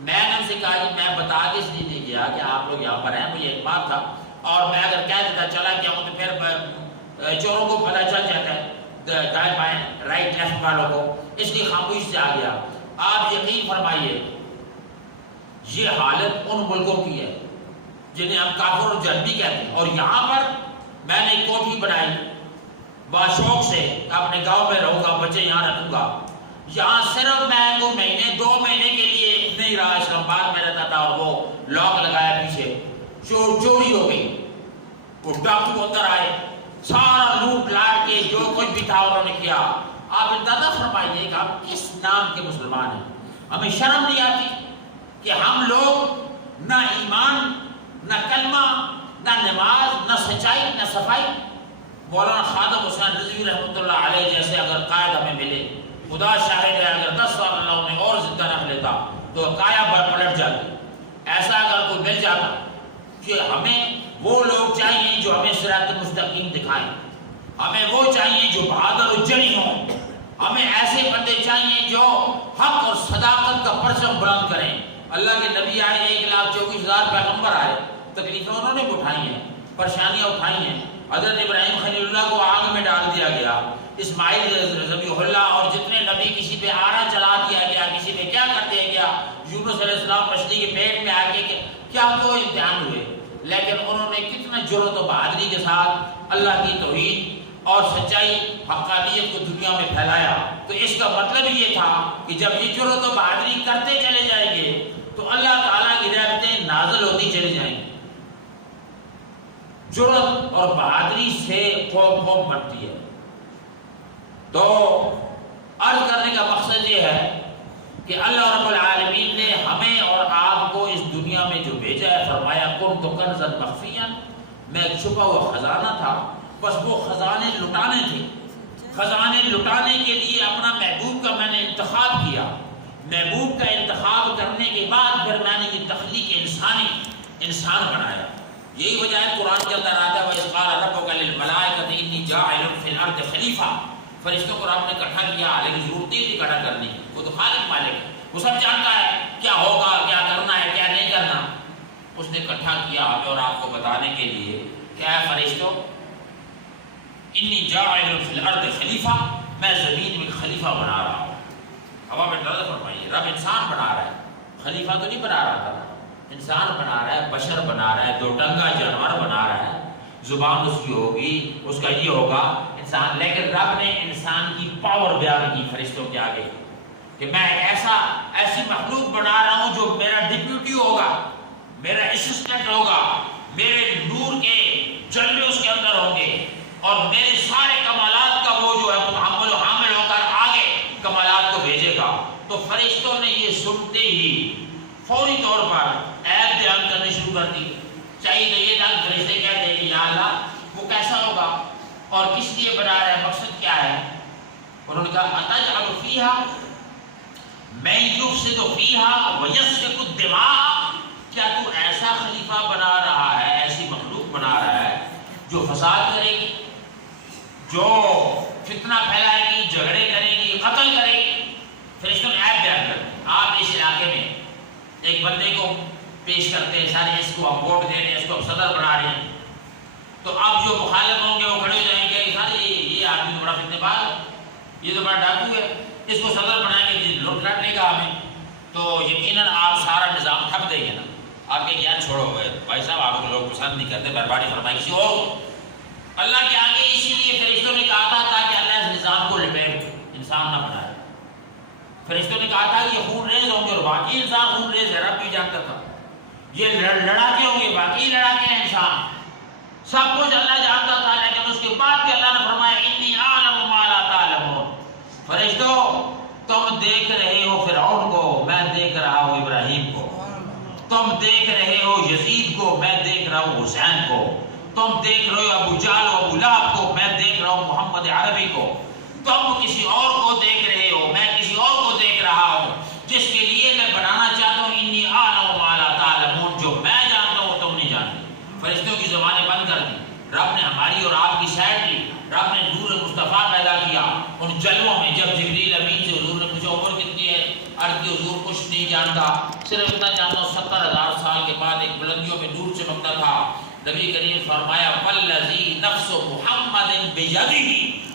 میں نے ان سے کہا کہ میں بتا کے اس لیے نہیں گیا کہ آپ لوگ یہاں پر ہیں، مجھے ایک بات تھا، اور میں اگر کہہ دیتا چلا گیا ہوں تو پھر چوروں کو پتہ چل جاتا ہے، دائیں بائیں رائٹ لیفٹ والوں کو، اس لیے خاموش سے آ گیا۔ آپ یقین فرمائیے یہ حالت ان ملکوں کی ہے جنہیں ہم کافر اور جنبی کہتے ہیں، اور یہاں پر میں نے ایک کوٹھی بنائی باشوق سے، اپنے گاؤں میں رہوں گا، بچے یہاں رکھوں گا، یہاں صرف میں 2 مہینے کے لیے نہیں رہا، اسلام آباد میں رہتا تھا اور وہ لاک لگایا پیچھے، چوری ہو گئی، وہ ڈاکو اندر آئے، سارا لوٹ لاٹ کے جو کچھ بھی تھا انہوں نے کیا۔ آپ اندازہ فرمائیے کہ آپ کس نام کے مسلمان ہیں؟ ہمیں شرم نہیں آتی کہ ہم لوگ نہ ایمان، نہ کلمہ، نہ نماز، نہ سچائی، نہ صفائی۔ مولانا خادم حسین رضوی رحمۃ اللہ علیہ جیسے اگر قائد ہمیں ملے، خدا شاہد ہے اگر 10 سال اللہ انہیں اور زندہ رکھ لیتا تو کایا پلٹ جاتی۔ ایسا اگر کوئی مل جاتا کہ ہمیں وہ لوگ چاہیے جو ہمیں صراط مستقیم دکھائیں، ہمیں وہ چاہیے جو بہادر و جری ہوں، ہمیں ایسے بندے چاہیے جو حق اور صداقت کا پرچم بلند کریں۔ اللہ کے نبی آئے، 1,24,000 پیغمبر آئے، تکلیفیں انہوں نے اٹھائی ہیں، پریشانیاں اٹھائی ہیں۔ حضرت ابراہیم خلیل اللہ کو آگ میں ڈال دیا گیا، اسماعیل ذبیح اللہ اور جتنے نبی، کسی پہ آرا چلا دیا گیا، کسی پہ کیا کر دیا گیا، یونس علیہ السلام مچھلی کے پیٹ میں آ کے کیا تو امتحان ہوئے، لیکن انہوں نے کتنا جرأت و بہادری کے ساتھ اللہ کی توحید اور سچائی، حقانیت کو دنیا میں پھیلایا۔ تو اس کا مطلب یہ تھا کہ جب یہ جرأت و بہادری کرتے چلے جائیں گے تو اللہ تعالیٰ کی رحمتیں نازل ہوتی چلی جائیں گی۔ جرأت اور بہادری سے قوم بنتی ہے۔ تو عرض کرنے کا مقصد یہ ہے کہ اللہ رب العالمین نے ہمیں اور آپ کو اس دنیا میں جو بھیجا ہے، فرمایا کنت کنزا مخفیا، میں ایک چھپا ہوا خزانہ تھا، بس وہ خزانے لٹانے تھے۔ خزانے لٹانے کے لیے اپنا محبوب کا میں نے انتخاب کیا، محبوب کا انتخاب کرنے کے بعد پھر میں نے یہ تخلیق انسان بنایا۔ یہی وجہ ہے قرآن کے اندر آتا ہے وَإِذْ قَالَ رَبُّكَ لِلْمَلَائِكَةِ إِنِّي جَاعِلٌ فِي الْأَرْضِ خَلِيفَةً۔ فرشتوں کو رب نے اکٹھا کیا، لیکن ضرورت نہیں تھی اکٹھا کرنے کی، وہ تو خالق مالک ہے، وہ سب جانتا ہے کیا ہوگا، کیا کرنا ہے، کیا نہیں کرنا۔ اس نے اکٹھا کیا ہمیں اور آپ کو بتانے کے لیے کیا ہے فرشتوں، انی جاعل فی الارض خلیفہ، میں زمین میں خلیفہ بنا رہا ہوں۔ اب آپ اندازہ فرمائیے، رب انسان بنا رہا ہے، خلیفہ تو نہیں بنا رہا تھا، انسان بنا رہا ہے، بشر بنا رہا ہے، 2 ٹنگا جانور بنا رہا ہے، زبان اس کی ہوگی، اس کا یہ ہوگا انسان، لیکن رب نے انسان کی پاور بیان کی فرشتوں کے آگے کہ میں ایسی مخلوق بنا رہا ہوں جو میرا ڈپیوٹی ہوگا، میرا اسسٹنٹ ہوگا، میرے نور کے جلوے اس کے اندر ہوں گے اور میرے سارے کمالات کا وہ جو ہے محمل و حامل ہو کر آگے کمالات کو بھیجے گا۔ تو فرشتوں نے یہ سنتے ہی فوری طور پر عیب بیان کرنے شروع کر دی۔ چاہیے تو یہ تھا کہ فرشتے کہتے ہیں کہ یا اللہ وہ کیسا ہوگا اور کس لیے بنا رہا ہے، مقصد کیا ہے؟ انہوں نے کہا اتجعل فیہا من یفسد فیہا ویسفک الدماء، کیا تو ایسا خلیفہ بنا رہا ہے، ایسی مخلوق بنا رہا ہے جو فساد کرے گی، جو فتنہ پھیلائے گی، جھگڑے کرے گی، قتل کرے گی؟ فرشتوں نے عیب بیان کر دی۔ آپ اس علاقے میں ایک بندے کو پیش کرتے ہیں، سارے اس کو ہم ووٹ دے رہے ہیں، اس کو ہم صدر بنا رہے ہیں، تو اب جو مخالف ہوں گے وہ کھڑے ہو جائیں گے، سارے یہ آدمی بڑا فتنے باز، یہ تو بڑا ڈاکو ہے، اس کو صدر بنائیں گے، لوٹ لٹ لے گا ہمیں، تو یقیناً آپ سارا نظام ٹھپ دیں گے نا۔ آپ کے گیان چھوڑو بھائی صاحب، آپ کو لوگ پسند نہیں کرتے، مہربانی فرمائے کسی اور اللہ کے آگے۔ اسی لیے فرشتوں نے کہا تھا تاکہ اللہ اس نظام کو لپیٹ انسان نہ بنائے۔ فرشتوں نے کہا تھا کہ یہ خون ریز ہوں گے، اور باقی انسان خون ریز ہے، رب بھی جانتا تھا۔ یہ لڑاکے ہوں گے، باقی لڑاکے ہیں انسان، سب کچھ اللہ جانتا تھا، لیکن اس کے بعد بھی اللہ نے فرمایا انی اعلم ما لا تعلمون۔ فرشتوں تم دیکھ رہے ہو فرعون کو، میں دیکھ رہا ہوں ابراہیم کو، تم دیکھ رہے ہو یزید کو، میں دیکھ رہا ہوں حسین کو، تم دیکھ رہے ہو ابو جہل و ابو لہب کو، میں دیکھ رہا ہوں محمد عربی کو، تم کسی اور کو دیکھ رہے ہو، میں کسی اور کو دیکھ رہا ہوں، جس کے لیے میں بنانا چاہتا ہوں انی اعلم ما لا تعلمون، جو میں جانتا ہوں تم نہیں جانتے۔ فرشتوں کی زبانیں بند کر دی، رب نے ہماری اور آپ کی سائڈ لی، رب نے نور مصطفیٰ پیدا کیا ان جلووں میں۔ جب جبریل امین سے حضور نے پوچھا عمر کتنی ہے، عرض کی حضور کچھ نہیں جانتا، صرف اتنا جانتا ہوں 70,000 سال کے بعد ایک بلندیوں میں نور چمکتا تھا۔ نبی کریم فرمایا والذی نفس محمد بیدہ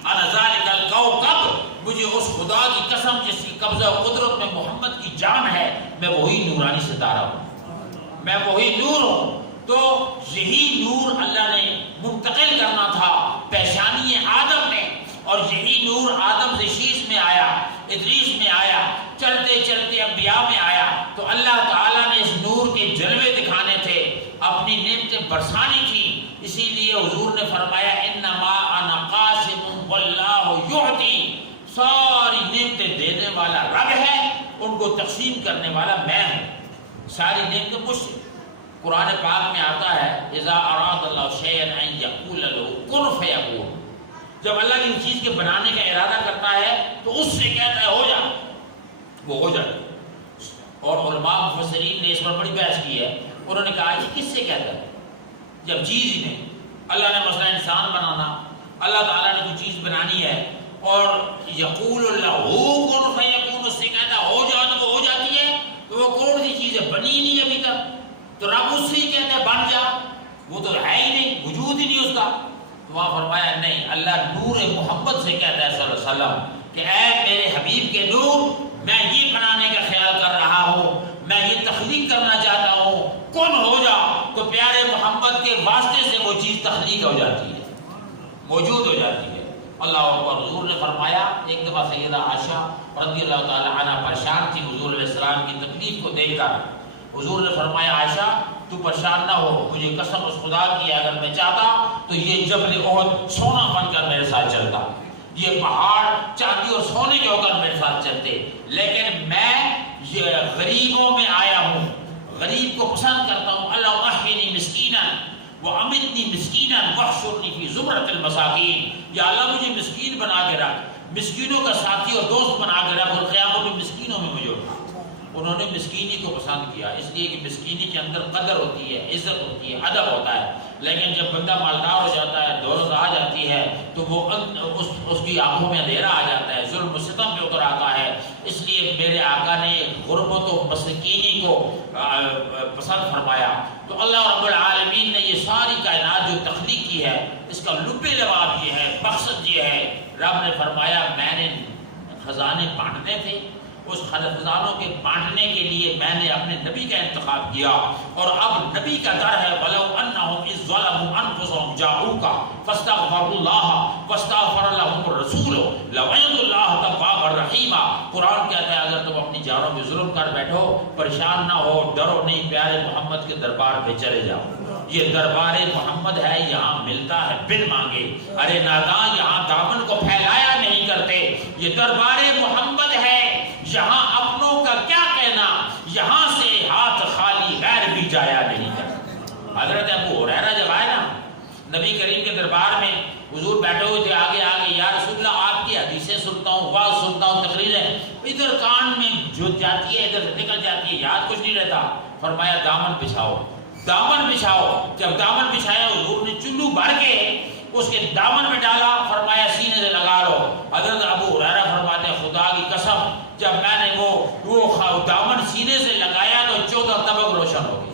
انا ذلک الکوکب، مجھے اس خدا کی قسم جس کی قبضہ و قدرت میں محمد کی جان ہے، میں وہی نورانی ستارہ ہوں، میں وہی نور ہوں۔ تو یہی نور اللہ نے منتقل کرنا تھا پیشانی آدم میں، اور یہی نور آدم سے شیش میں آیا، ادریس میں چلتے چلتے انبیاء میں آیا تو اللہ تعالیٰ نے اس نور کے جلوے دکھانے تھے، اپنی نعمتیں برسانی تھی، اسی لیے حضور نے فرمایا انما انا قاسم واللہ یعطی، ساری نعمتیں دینے والا رب ہے، ان کو تقسیم کرنے والا میں ہوں، ساری نعمتیں مجھ سے۔ قرآن پاک میں آتا ہے اذا اراد اللہ شیئا ان یقول له کن فیکون، جب اللہ کی چیز کے بنانے کا ارادہ کرتا ہے تو اس سے کہتا ہے ہو جا، وہ ہو جاتا ہے۔ اور علماء مفسرین نے اس پر بڑی بحث کی ہے، انہوں نے کہا یہ کس سے کہتا ہے جب چیز ہی نہیں، اللہ نے مثلا انسان بنانا، اللہ تعالیٰ نے کوئی چیز بنانی ہے اور یقول اللہ کن فیکون، اس سے کہتا ہے ہو جا تو وہ ہو جاتی ہے، تو وہ کون سی چیز ہے، بنی نہیں ابھی تک، تو رب اس سے ہی کہتا ہے بن جا، وہ تو ہے ہی نہیں، وجود ہی نہیں اس کا۔ تو وہاں فرمایا نہیں، اللہ نور محمد سے کہتا ہے صلی اللہ علیہ وسلم کہ اے میرے حبیب کے نور، میں یہ بنانے کا خیال کر رہا ہوں، میں یہ تخلیق کرنا چاہتا ہوں، کن ہو جا، تو پیارے محمد کے واسطے سے وہ چیز تخلیق ہو جاتی ہے، موجود ہو جاتی ہے۔ اللہ اکبر۔ حضور نے فرمایا، ایک دفعہ سیدہ عائشہ رضی اللہ تعالی عنہ پریشان تھی حضور علیہ السلام کی تکلیف کو دیکھ کر، حضور نے فرمایا عائشہ تو پریشان نہ ہو، مجھے قسم اس خدا کی اگر میں چاہتا تو یہ جبل احد سونا بن کر میرے ساتھ چلتا، یہ پہاڑ چاندی اور سونے کے ہو کر میرے ساتھ چلتے، لیکن میں یہ غریبوں میں آیا ہوں، غریب کو پسند کرتا ہوں۔ اللہ احینی مسکینا وامتنی مسکینا واحشرنی فی زمرۃ المساکین، یا اللہ مجھے مسکین بنا کے رکھ، مسکینوں کا ساتھی اور دوست بنا کے رکھ، اور قیامت میں مسکینوں میں مجھے اٹھا۔ انہوں نے مسکینی کو پسند کیا، اس لیے کہ مسکینی کے اندر قدر ہوتی ہے، عزت ہوتی ہے، ادب ہوتا ہے، لیکن جب بندہ مالدار ہو جاتا ہے، دولت آ جاتی ہے، تو وہ اس کی آنکھوں میں اندھیرا آ جاتا ہے، ظلم و ستم پہ اتر آتا ہے۔ اس لیے میرے آقا نے غربت و مسکینی کو پسند فرمایا۔ تو اللہ رب العالمین نے یہ ساری کائنات جو تخلیق کی ہے، اس کا لب لباب یہ ہے، مقصد یہ ہے، رب نے فرمایا میں نے خزانے بانٹنے تھے، اس خزانوں کے بانٹنے کے لیے میں نے اپنے نبی کا انتخاب کیا، اور اب نبی کا در ہے وَلَوْ أَنَّهُمْ إِذْ ظَلَمُوا أَنفُسَهُمْ جَاءُوكَ فَاسْتَغْفَرُوا اللَّهَ وَاسْتَغْفَرَ لَهُمُ الرَّسُولُ لَوَجَدُوا اللَّهَ تَوَّابًا رَحِيمًا۔ قرآن کہتا ہے اگر تم اپنی جانوں میں ظلم کر بیٹھو، پریشان نہ ہو، ڈرو نہیں، پیارے محمد کے دربار پہ چلے جاؤ، یہ دربار محمد ہے، یہاں ملتا ہے بن مانگے، ارے نادان یہاں دامن کو پھیلایا نہیں کرتے، یہ دربار محمد ہے، یہاں اپنوں کا کیا کہنا، یہاں سے ہاتھ خالی غیر بھی جایا نہیں کرتا۔ حضرت ابو ہریرہ جب آئے نا نبی کریم کے دربار میں، حضور بیٹھے ہوئے تھے آگے آگے، یا رسول اللہ آپ کی حدیثیں سنتا ہوں، واز سنتا ہوں، تقریریں ادھر کان میں جھک جاتی ہے، ادھر سے نکل جاتی ہے، یاد کچھ نہیں رہتا۔ فرمایا دامن بچھاؤ، دامن بچھاؤ۔ جب دامن بچھایا حضور نے چلو بھر کے اس کے دامن میں ڈالا، فرمایا سینے سے لگا لو۔ حضرت ابو ہریرہ فرماتے ہیں خدا کی قسم جب میں نے وہ دامن سینے سے لگایا تو 14 طبق روشن ہو گئی،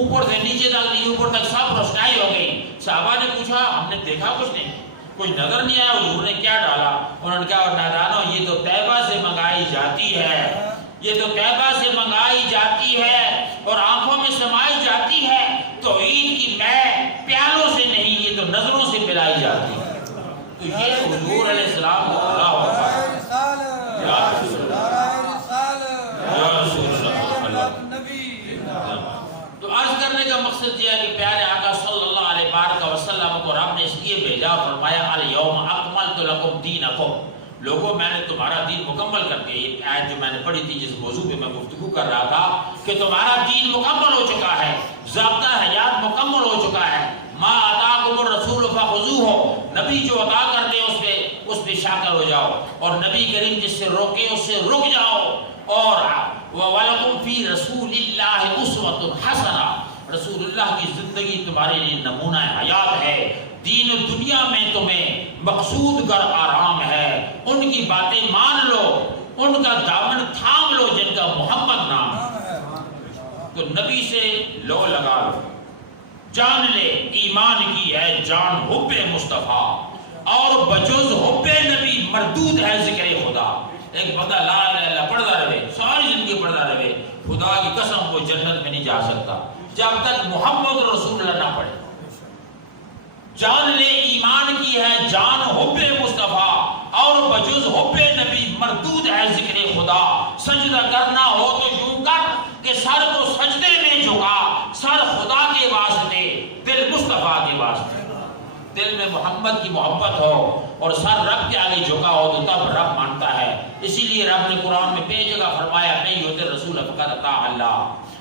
اوپر سے نیچے تک نہیں، اوپر تک سب روشنائی ہو گئی۔ صحابہ نے پوچھا ہم نے دیکھا کچھ نہیں، کچھ نظر نہیں آیا، حضور نے کیا ڈالا؟ انہوں نے کہا نادانو یہ تو طیبہ سے منگائی جاتی ہے، یہ تو طیبہ سے منگائی جاتی ہے اور آنکھوں میں سمائی جاتی ہے، تو عید کی میں پیالوں سے نہیں، یہ تو نظروں سے پلائی جاتی ہے۔ تو یہ حضور علیہ السلام کو اللہ ہوتا ہے، یا رسول اللہ، یا رسول اللہ۔ تو عرض کرنے کا مقصد یہ ہے کہ پیارے آقا صلی اللہ علیہ وسلم کو رب نے اس لیے بھیجا، فرمایا الیوم اکملت لکم دینکم، لوگوں میں نے تمہارا دین مکمل کر دیا۔ یہ آیت جو میں نے پڑھی تھی جس موضوع پہ میں گفتگو کر رہا تھا کہ تمہارا دین مکمل ہو چکا ہے، ضابطہ حیات مکمل ہو چکا ہے۔ ما آتاکم الرسول فخذوہ، نبی جو عطا کر دے اس پہ شاکر ہو جاؤ، اور نبی کریم جس سے روکے اس سے رک جاؤ، اور وَلَكُمْ فِي رَسُولِ اللَّهِ أُسْوَةٌ حَسَنَةٌ، رسول اللہ کی زندگی تمہارے لیے نمونہ حیات ہے، دین و دنیا میں تمہیں مقصود گر آرام ہے، ان کی باتیں مان لو، ان کا دامن تھام لو جن کا محمد نام ہے۔ تو نبی سے لو لگا لو، جان لے ایمان کی ہے جان حب مصطفیٰ، اور بجوز حب نبی مردود ہے ذکر خدا۔ ایک بندہ لا الہ الا اللہ پڑھتا رہے، ساری زندگی پڑھتا رہے، خدا کی قسم وہ جنت میں نہیں جا سکتا جب تک محمد رسول اللہ نہ پڑھے۔ جان لے ایمان کی ہے جان حب مصطفیٰ، اور بجز حب نبی مردود ہے ذکر خدا۔ سجدہ کرنا ہو تو یوں کر کہ سر کو سجدے میں جھکا، سر خدا کے واسطے، دل مصطفیٰ کے واسطے، دل میں محمد کی محبت ہو اور سر رب کے آگے جھکا ہو تو تب رب مانتا ہے۔ اسی لیے رب نے قرآن میں بے جگہ فرمایا میں یؤتی الرسول فقد اطاع اللہ،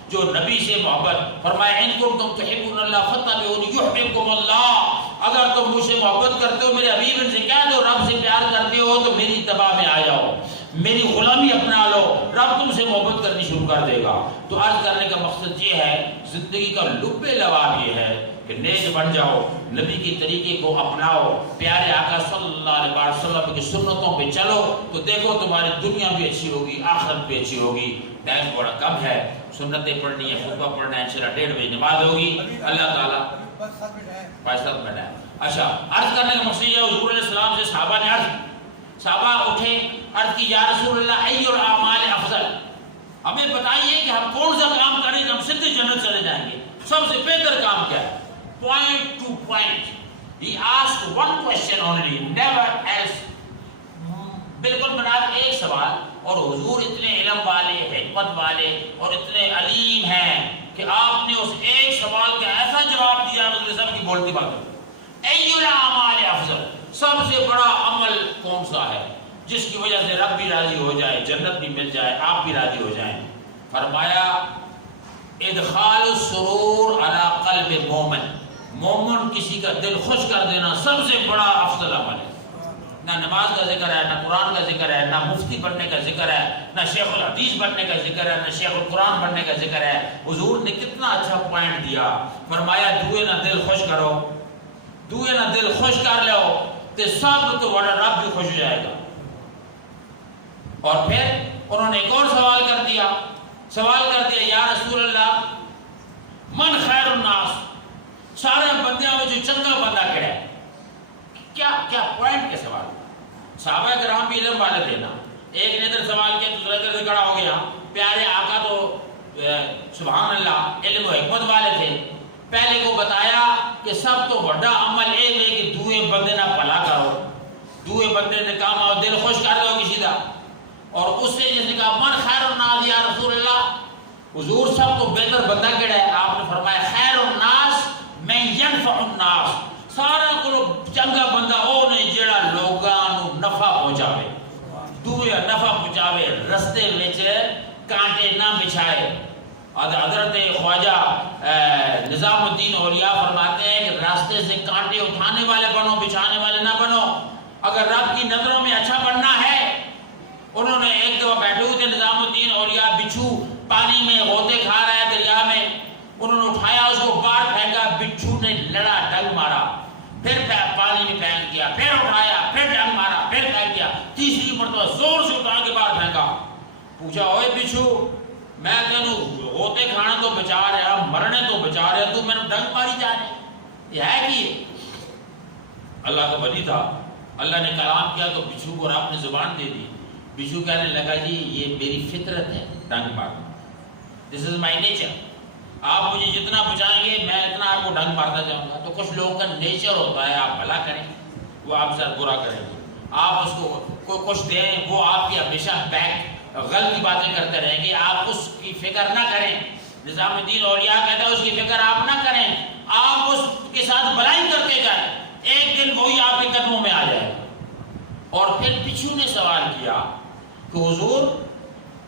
جو نبی سے محبت فرمایا ان کنتم تحبون اللہ فاتبعونی یحببکم اللہ، اگر تم مجھ سے محبت کرتے ہو، میرے حبیب سے کہہ دو رب سے پیار کرتے ہو تو میری اتباع میں آ جاؤ، میری غلامی اپنا لو، رب تم سے محبت کرنی شروع کر دے گا۔ تو عرض کرنے کا مقصد یہ ہے، زندگی کا لب لباب یہ ہے کہ نیز بن جاؤ، نبی کے طریقے کو اپناؤ، پیارے آقا صلی اللہ علیہ وسلم کی سنتوں پہ چلو تو دیکھو تمہاری دنیا بھی اچھی ہوگی، آخرت بھی اچھی ہوگی۔ ٹائم بڑا کم ہے، سنتیں پڑھنی ہے، خطبہ پڑھنا ہے، انشاءاللہ 1:30 بجے نماز ہوگی۔ اللہ تعالیٰ پاکستان میں ہے۔ اچھا، عرض کرنے کا مقصد یہ ہے، حضور علیہ السلام سے صحابہ نے صحابہ اٹھے، عرض کی یا رسول اللہ ای الاعمال افضل، ہمیں بتائیے کہ ہم کون سا کام کریں کہ ہم سیدھے جنت چلے جائیں گے، سب سے بہتر کام کیا ہے؟ Point to point. He asked one question only, never else. بالکل بناب ایک سوال، اور حضور اتنے علم والے، حکمت والے اور اتنے علیم ہیں کہ آپ نے اس ایک سوال کا ایسا جواب دیا کہ سب کی بولتی بات ای الاعمال افضل، سب سے بڑا عمل کون سا ہے جس کی وجہ سے رب بھی راضی ہو جائے، جنت بھی مل جائے، آپ بھی راضی ہو جائیں؟ فرمایا ادخال السرور علی قلب مومن، مومن کسی کا دل خوش کر دینا سب سے بڑا افضل عمل ہے۔ نہ نماز کا ذکر ہے، نہ قرآن کا ذکر ہے، نہ مفتی بننے کا ذکر ہے، نہ شیخ الحدیث بننے کا ذکر ہے، نہ شیخ القرآن بننے کا ذکر ہے۔ حضور نے کتنا اچھا پوائنٹ دیا، فرمایا دوئے نہ دل خوش کرو، دوئے نہ دل خوش کر لو تو سب تو بڑا رب بھی خوش ہو جائے گا۔ اور پھر انہوں نے ایک اور سوال کر دیا یا رسول اللہ من خیر الناس، سارے بندیاں میں جو چنگا بندہ کہڑا ہے؟ کیا پوائنٹ کے سوال؟ صحابہ کرام بھی علم والے تھے نا، ایک نے ادھر سوال کیا دوسرا ادھر سے کھڑا ہو گیا، پیارے آقا تو سبحان اللہ علم و حکمت والے تھے، پہلے کو بتایا کہ سب تو بڑا عمل ایک ہے کہ دوئے بندے نہ بھلا کرو، دوئے بندے نے کام آؤ دل خوش کر دو کسی کا، اور اس سے جس نے کہا من خیر الناس یا رسول اللہ، حضور سب تو بہتر بندہ کیڑا ہے؟ آپ نے فرمایا خیر الناس من ینفع الناس، سارا کو چنگا بندہ او نہیں جڑا لوگاں نو نفع پہنچاوے، دوئے نفع پہنچاوے، رستے وچ کانٹے نہ بچھائے۔ حضرت خواجہ نظام الدین اولیاء فرماتے ہیں کہ راستے سے کانٹے اٹھانے والے بنو، بچھانے والے نہ بنو۔ اگر رب کی نظروں میں اچھا بننا ہے، انہوں نے ایک دفعہ بیٹھے ہوئے تھے نظام الدین اولیاء، بچھو پانی میں غوطے کھا رہا ہے دریا میں، انہوں نے اٹھایا اس کو باہر پھینکا، بچھو نے لڑا ڈنگ مارا، پھر پانی میں پھینک دیا، پھر اٹھایا، پھر ڈنگ مارا، پھر پھینک دیا، تیسری مرتبہ زور سے اٹھا کے باہر پھینکا۔ پوچھا اوے بچھو میں تینوں غوطے کھانا تو بچا رہا، مرنے تو بچا رہا، تو میں نے ڈنگ ماری جا رہے، یہ ہے کہ اللہ کا ولی تھا، اللہ نے کلام کیا تو بچھو کو رب نے زبان دے دی، بچھو کہنے لگا جی یہ میری فطرت ہے ڈنگ مارنا، دس از مائی نیچر، آپ مجھے جتنا بچائیں گے میں اتنا آپ کو ڈنگ مارتا جاؤں گا۔ تو کچھ لوگوں کا نیچر ہوتا ہے آپ بھلا کریں وہ آپ سے برا کریں گے، آپ اس کو کچھ دیں وہ آپ کی ہمیشہ بیک غلطی باتیں کرتے رہیں گے، آپ اس کی فکر نہ کریں۔ نظام الدین اولیاء کہتا ہے اس کی فکر آپ نہ کریں، آپ اس کے ساتھ بلائی کرتے جائیں، ایک دن وہی آپ کے قدموں میں آ جائے۔ اور پھر بچھو نے سوال کیا کہ حضور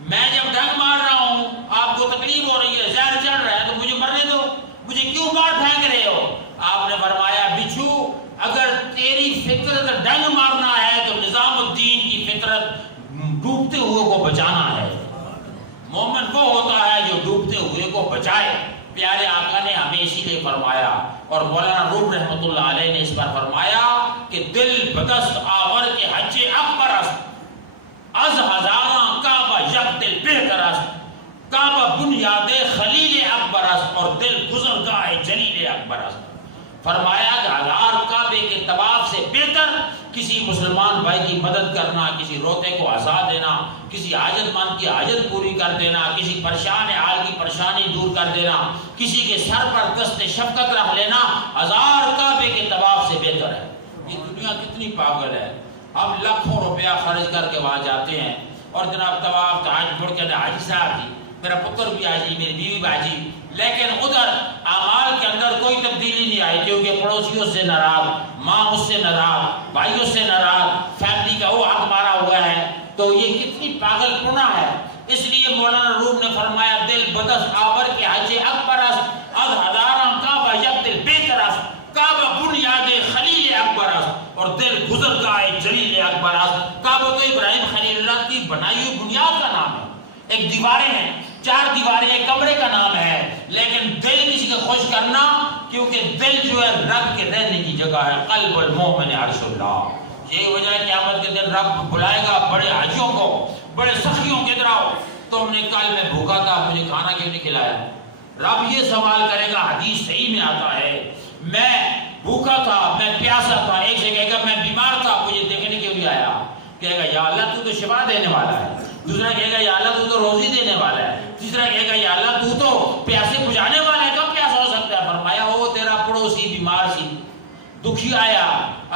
میں جب ڈنگ مار رہا ہوں آپ کو تکلیف ہو رہی ہے، زہر چڑھ رہا ہے، تو مجھے مرنے دو، مجھے کیوں باہر پھینک رہے ہو؟ آپ نے فرمایا بچھو اگر تیری فطرت ڈنگ مارنا ہے تو نظام الدین کی فطرت ڈوبتے ہوئے کو بچانا ہے۔ مومن وہ ہوتا ہے جو ڈوبتے ہوئے کو بچائے۔ پیارے آقا نے ہمیں اسی لیے فرمایا، اور مولانا روم رحمۃ اللہ علیہ نے اس پر فرمایا کہ دل بدست آور کے حج اکبر است، از ہزاراں کعبہ یک دل بہتر است، کعبہ بنیاد خلیل اکبر است، اور دل گزرگاہ جلیل اکبر است۔ فرمایا کہ ہزار کعبے کے طواف سے بہتر کسی مسلمان بھائی کی مدد کرنا، کسی روتے کو ہنسا دینا، کسی حاجت مند کی حاجت پوری کر دینا، کسی پریشان حال کی پریشانی دور کر دینا، کسی کے سر پر دست شفقت رکھ لینا ہزار کعبے کے طواف سے بہتر ہے۔ یہ دنیا کتنی پاگل ہے، ہم لاکھوں روپیہ خرچ کر کے وہاں جاتے ہیں، اور جناب طواف حج مڑ کے حاجی صاحب جی میرا پتر بھی حاجی میری بیوی بھی حاجی، لیکن ادھر اعمال کے اندر کوئی تبدیلی نہیں آئی کیونکہ پڑوسیوں سے ناراض، ماں اس سے ناراض، بھائیوں سے ناراض، فیملی کا وہ حق مارا ہوا ہے، تو یہ کتنی پاگل پنا ہے۔ اس لیے مولانا روم نے فرمایا دل بدس آور کے حج اکبر است از ہزاران کعبہ یک دل بہتر است، کعبہ بنیاد خلیل اکبر است اور دل گزرگاہ جلیل اکبر است۔ کعبہ تو ابراہیم خلیل اللہ کی بنائی ہوئی بنیاد کا نام ہے، ایک دیواریں ہیں، 4 دیواریں ایک کمرے کا نام ہے، لیکن دل کسی کو خوش کرنا، کیونکہ دل جو ہے رب کے رہنے کی جگہ ہے، قلب المومن عرش اللہ۔ یہ وجہ ہے قیامت کے دن رب بلائے گا بڑے حاجیوں کو، بڑے سخیوں کے ادھر آؤ، تم نے کل میں بھوکا تھا مجھے کھانا کیوں نہیں کھلایا؟ رب یہ سوال کرے گا، حدیث صحیح میں آتا ہے، میں بھوکا تھا، میں پیاسا تھا، ایک سے کہے گا میں بیمار تھا مجھے دیکھنے کیوں نہیں آیا؟ کہے گا یا اللہ تو شفا دینے والا ہے، دوسرا کہے گا یا اللہ تو روزی دینے والا ہے، تیسرا کہے گا یا اللہ تو پیاسے بجھانے والا ہے، کب پیاسا ہو سکتا ہے؟ فرمایا وہ تیرا پڑوسی بیمار سی، دکھی آیا،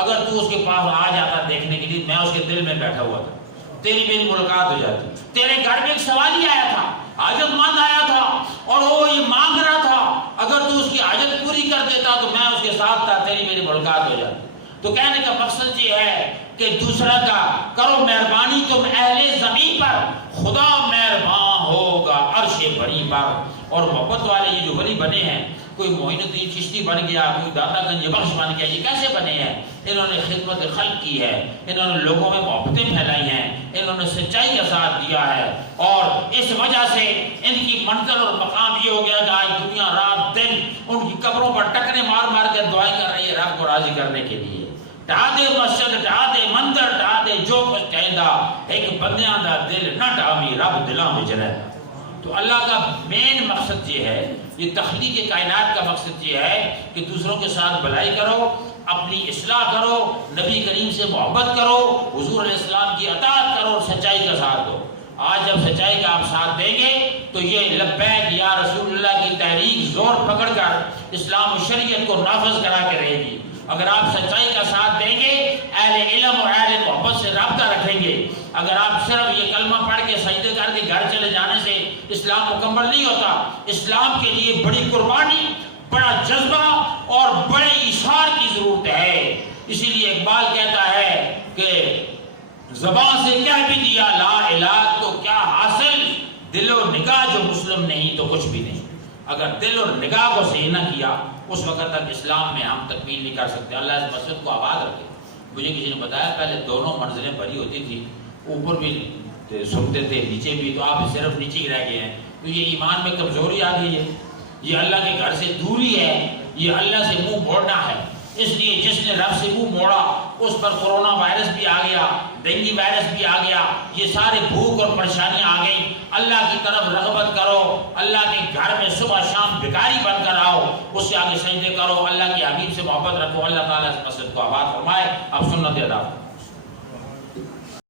اگر تو اس کے پاس آ جاتا دیکھنے کے لیے، میں اس کے دل میں بیٹھا ہوا تھا، تیری میری ملاقات ہو جاتی۔ تیرے گھر میں ایک سوالی آیا تھا، حاجت مند آیا تھا اور وہ یہ مانگ رہا تھا، اگر تو اس کی حاجت پوری کر دیتا تو میں اس کے ساتھ تھا، تیری میری ملاقات ہو جاتی۔ تو کہنے کا مقصد یہ ہے کہ دوسرا کا کرو مہربانی تم اہل زمین پر، خدا مہربان ہوگا عرش بری پر۔ اور محبت والے یہ جو ولی بنے ہیں، کوئی معین الدین چشتی بن گیا، کوئی داتا گنج بخش بن گیا، یہ کیسے بنے ہیں؟ انہوں نے خدمت خلق کی ہے، انہوں نے لوگوں میں محبتیں پھیلائی ہیں، انہوں نے سچائی کا ساتھ دیا ہے، اور اس وجہ سے ان کی منزل اور مقام یہ ہو گیا کہ آج دنیا رات دن ان کی قبروں پر ٹکرے مار مار کے دعائیں کر رہی ہے رب کو راضی کرنے کے لیے۔ ٹھا دے مسجد ٹھا دے مندر ٹھا دے جو کچھ کہندا، ایک بندیاں دا دل نہ ٹھاوی رب دلاں وچ رہندا۔ تو اللہ کا مین مقصد یہ ہے، یہ تخلیق کائنات کا مقصد یہ ہے کہ دوسروں کے ساتھ بھلائی کرو، اپنی اصلاح کرو، نبی کریم سے محبت کرو، حضور علیہ السلام کی اطاعت کرو اور سچائی کا ساتھ دو۔ آج جب سچائی کا آپ ساتھ دیں گے تو یہ لبیک یا رسول اللہ کی تحریک زور پکڑ کر اسلام و شریعت کو نافذ کرا کے رہے گی۔ اگر آپ سچائی کا ساتھ دیں گے، اہل علم اور اہل محبت سے رابطہ رکھیں گے، اگر آپ صرف یہ کلمہ پڑھ کے سجدے کر کے گھر چلے جانے سے اسلام مکمل نہیں ہوتا، اسلام کے لیے بڑی قربانی، بڑا جذبہ اور بڑے اشار کی ضرورت ہے۔ اسی لیے اقبال کہتا ہے کہ زبان سے کہہ بھی دیا لا الہ تو کیا حاصل، دل و نگاہ جو مسلم نہیں تو کچھ بھی نہیں۔ اگر دل اور نگاہ کو صحیح نہ کیا اس وقت تک اسلام میں ہم تکمیل نہیں کر سکتے۔ اللہ اس مسجد کو آباد رکھے۔ مجھے کسی نے بتایا پہلے دونوں منزلیں بھری ہوتی تھی، اوپر بھی سنتے تھے نیچے بھی، تو آپ صرف نیچے ہی رہ گئے ہیں، تو یہ ایمان میں کمزوری آ گئی ہے، یہ اللہ کے گھر سے دوری ہے، یہ اللہ سے منہ موڑنا ہے۔ اس لیے جس نے رب سے منہ موڑا اس پر کورونا وائرس بھی آ گیا، ڈینگی وائرس بھی آ گیا، یہ سارے بھوک اور پریشانیاں آ گئیں۔ اللہ کی طرف رغبت کرو، اللہ کے گھر میں صبح شام بھکاری بن کر آؤ، اس سے آگے سجدے کرو، اللہ کے حبیب سے محبت رکھو۔ اللہ تعالیٰ اس مسجد کو آباد فرمائے۔ اب سنت ادا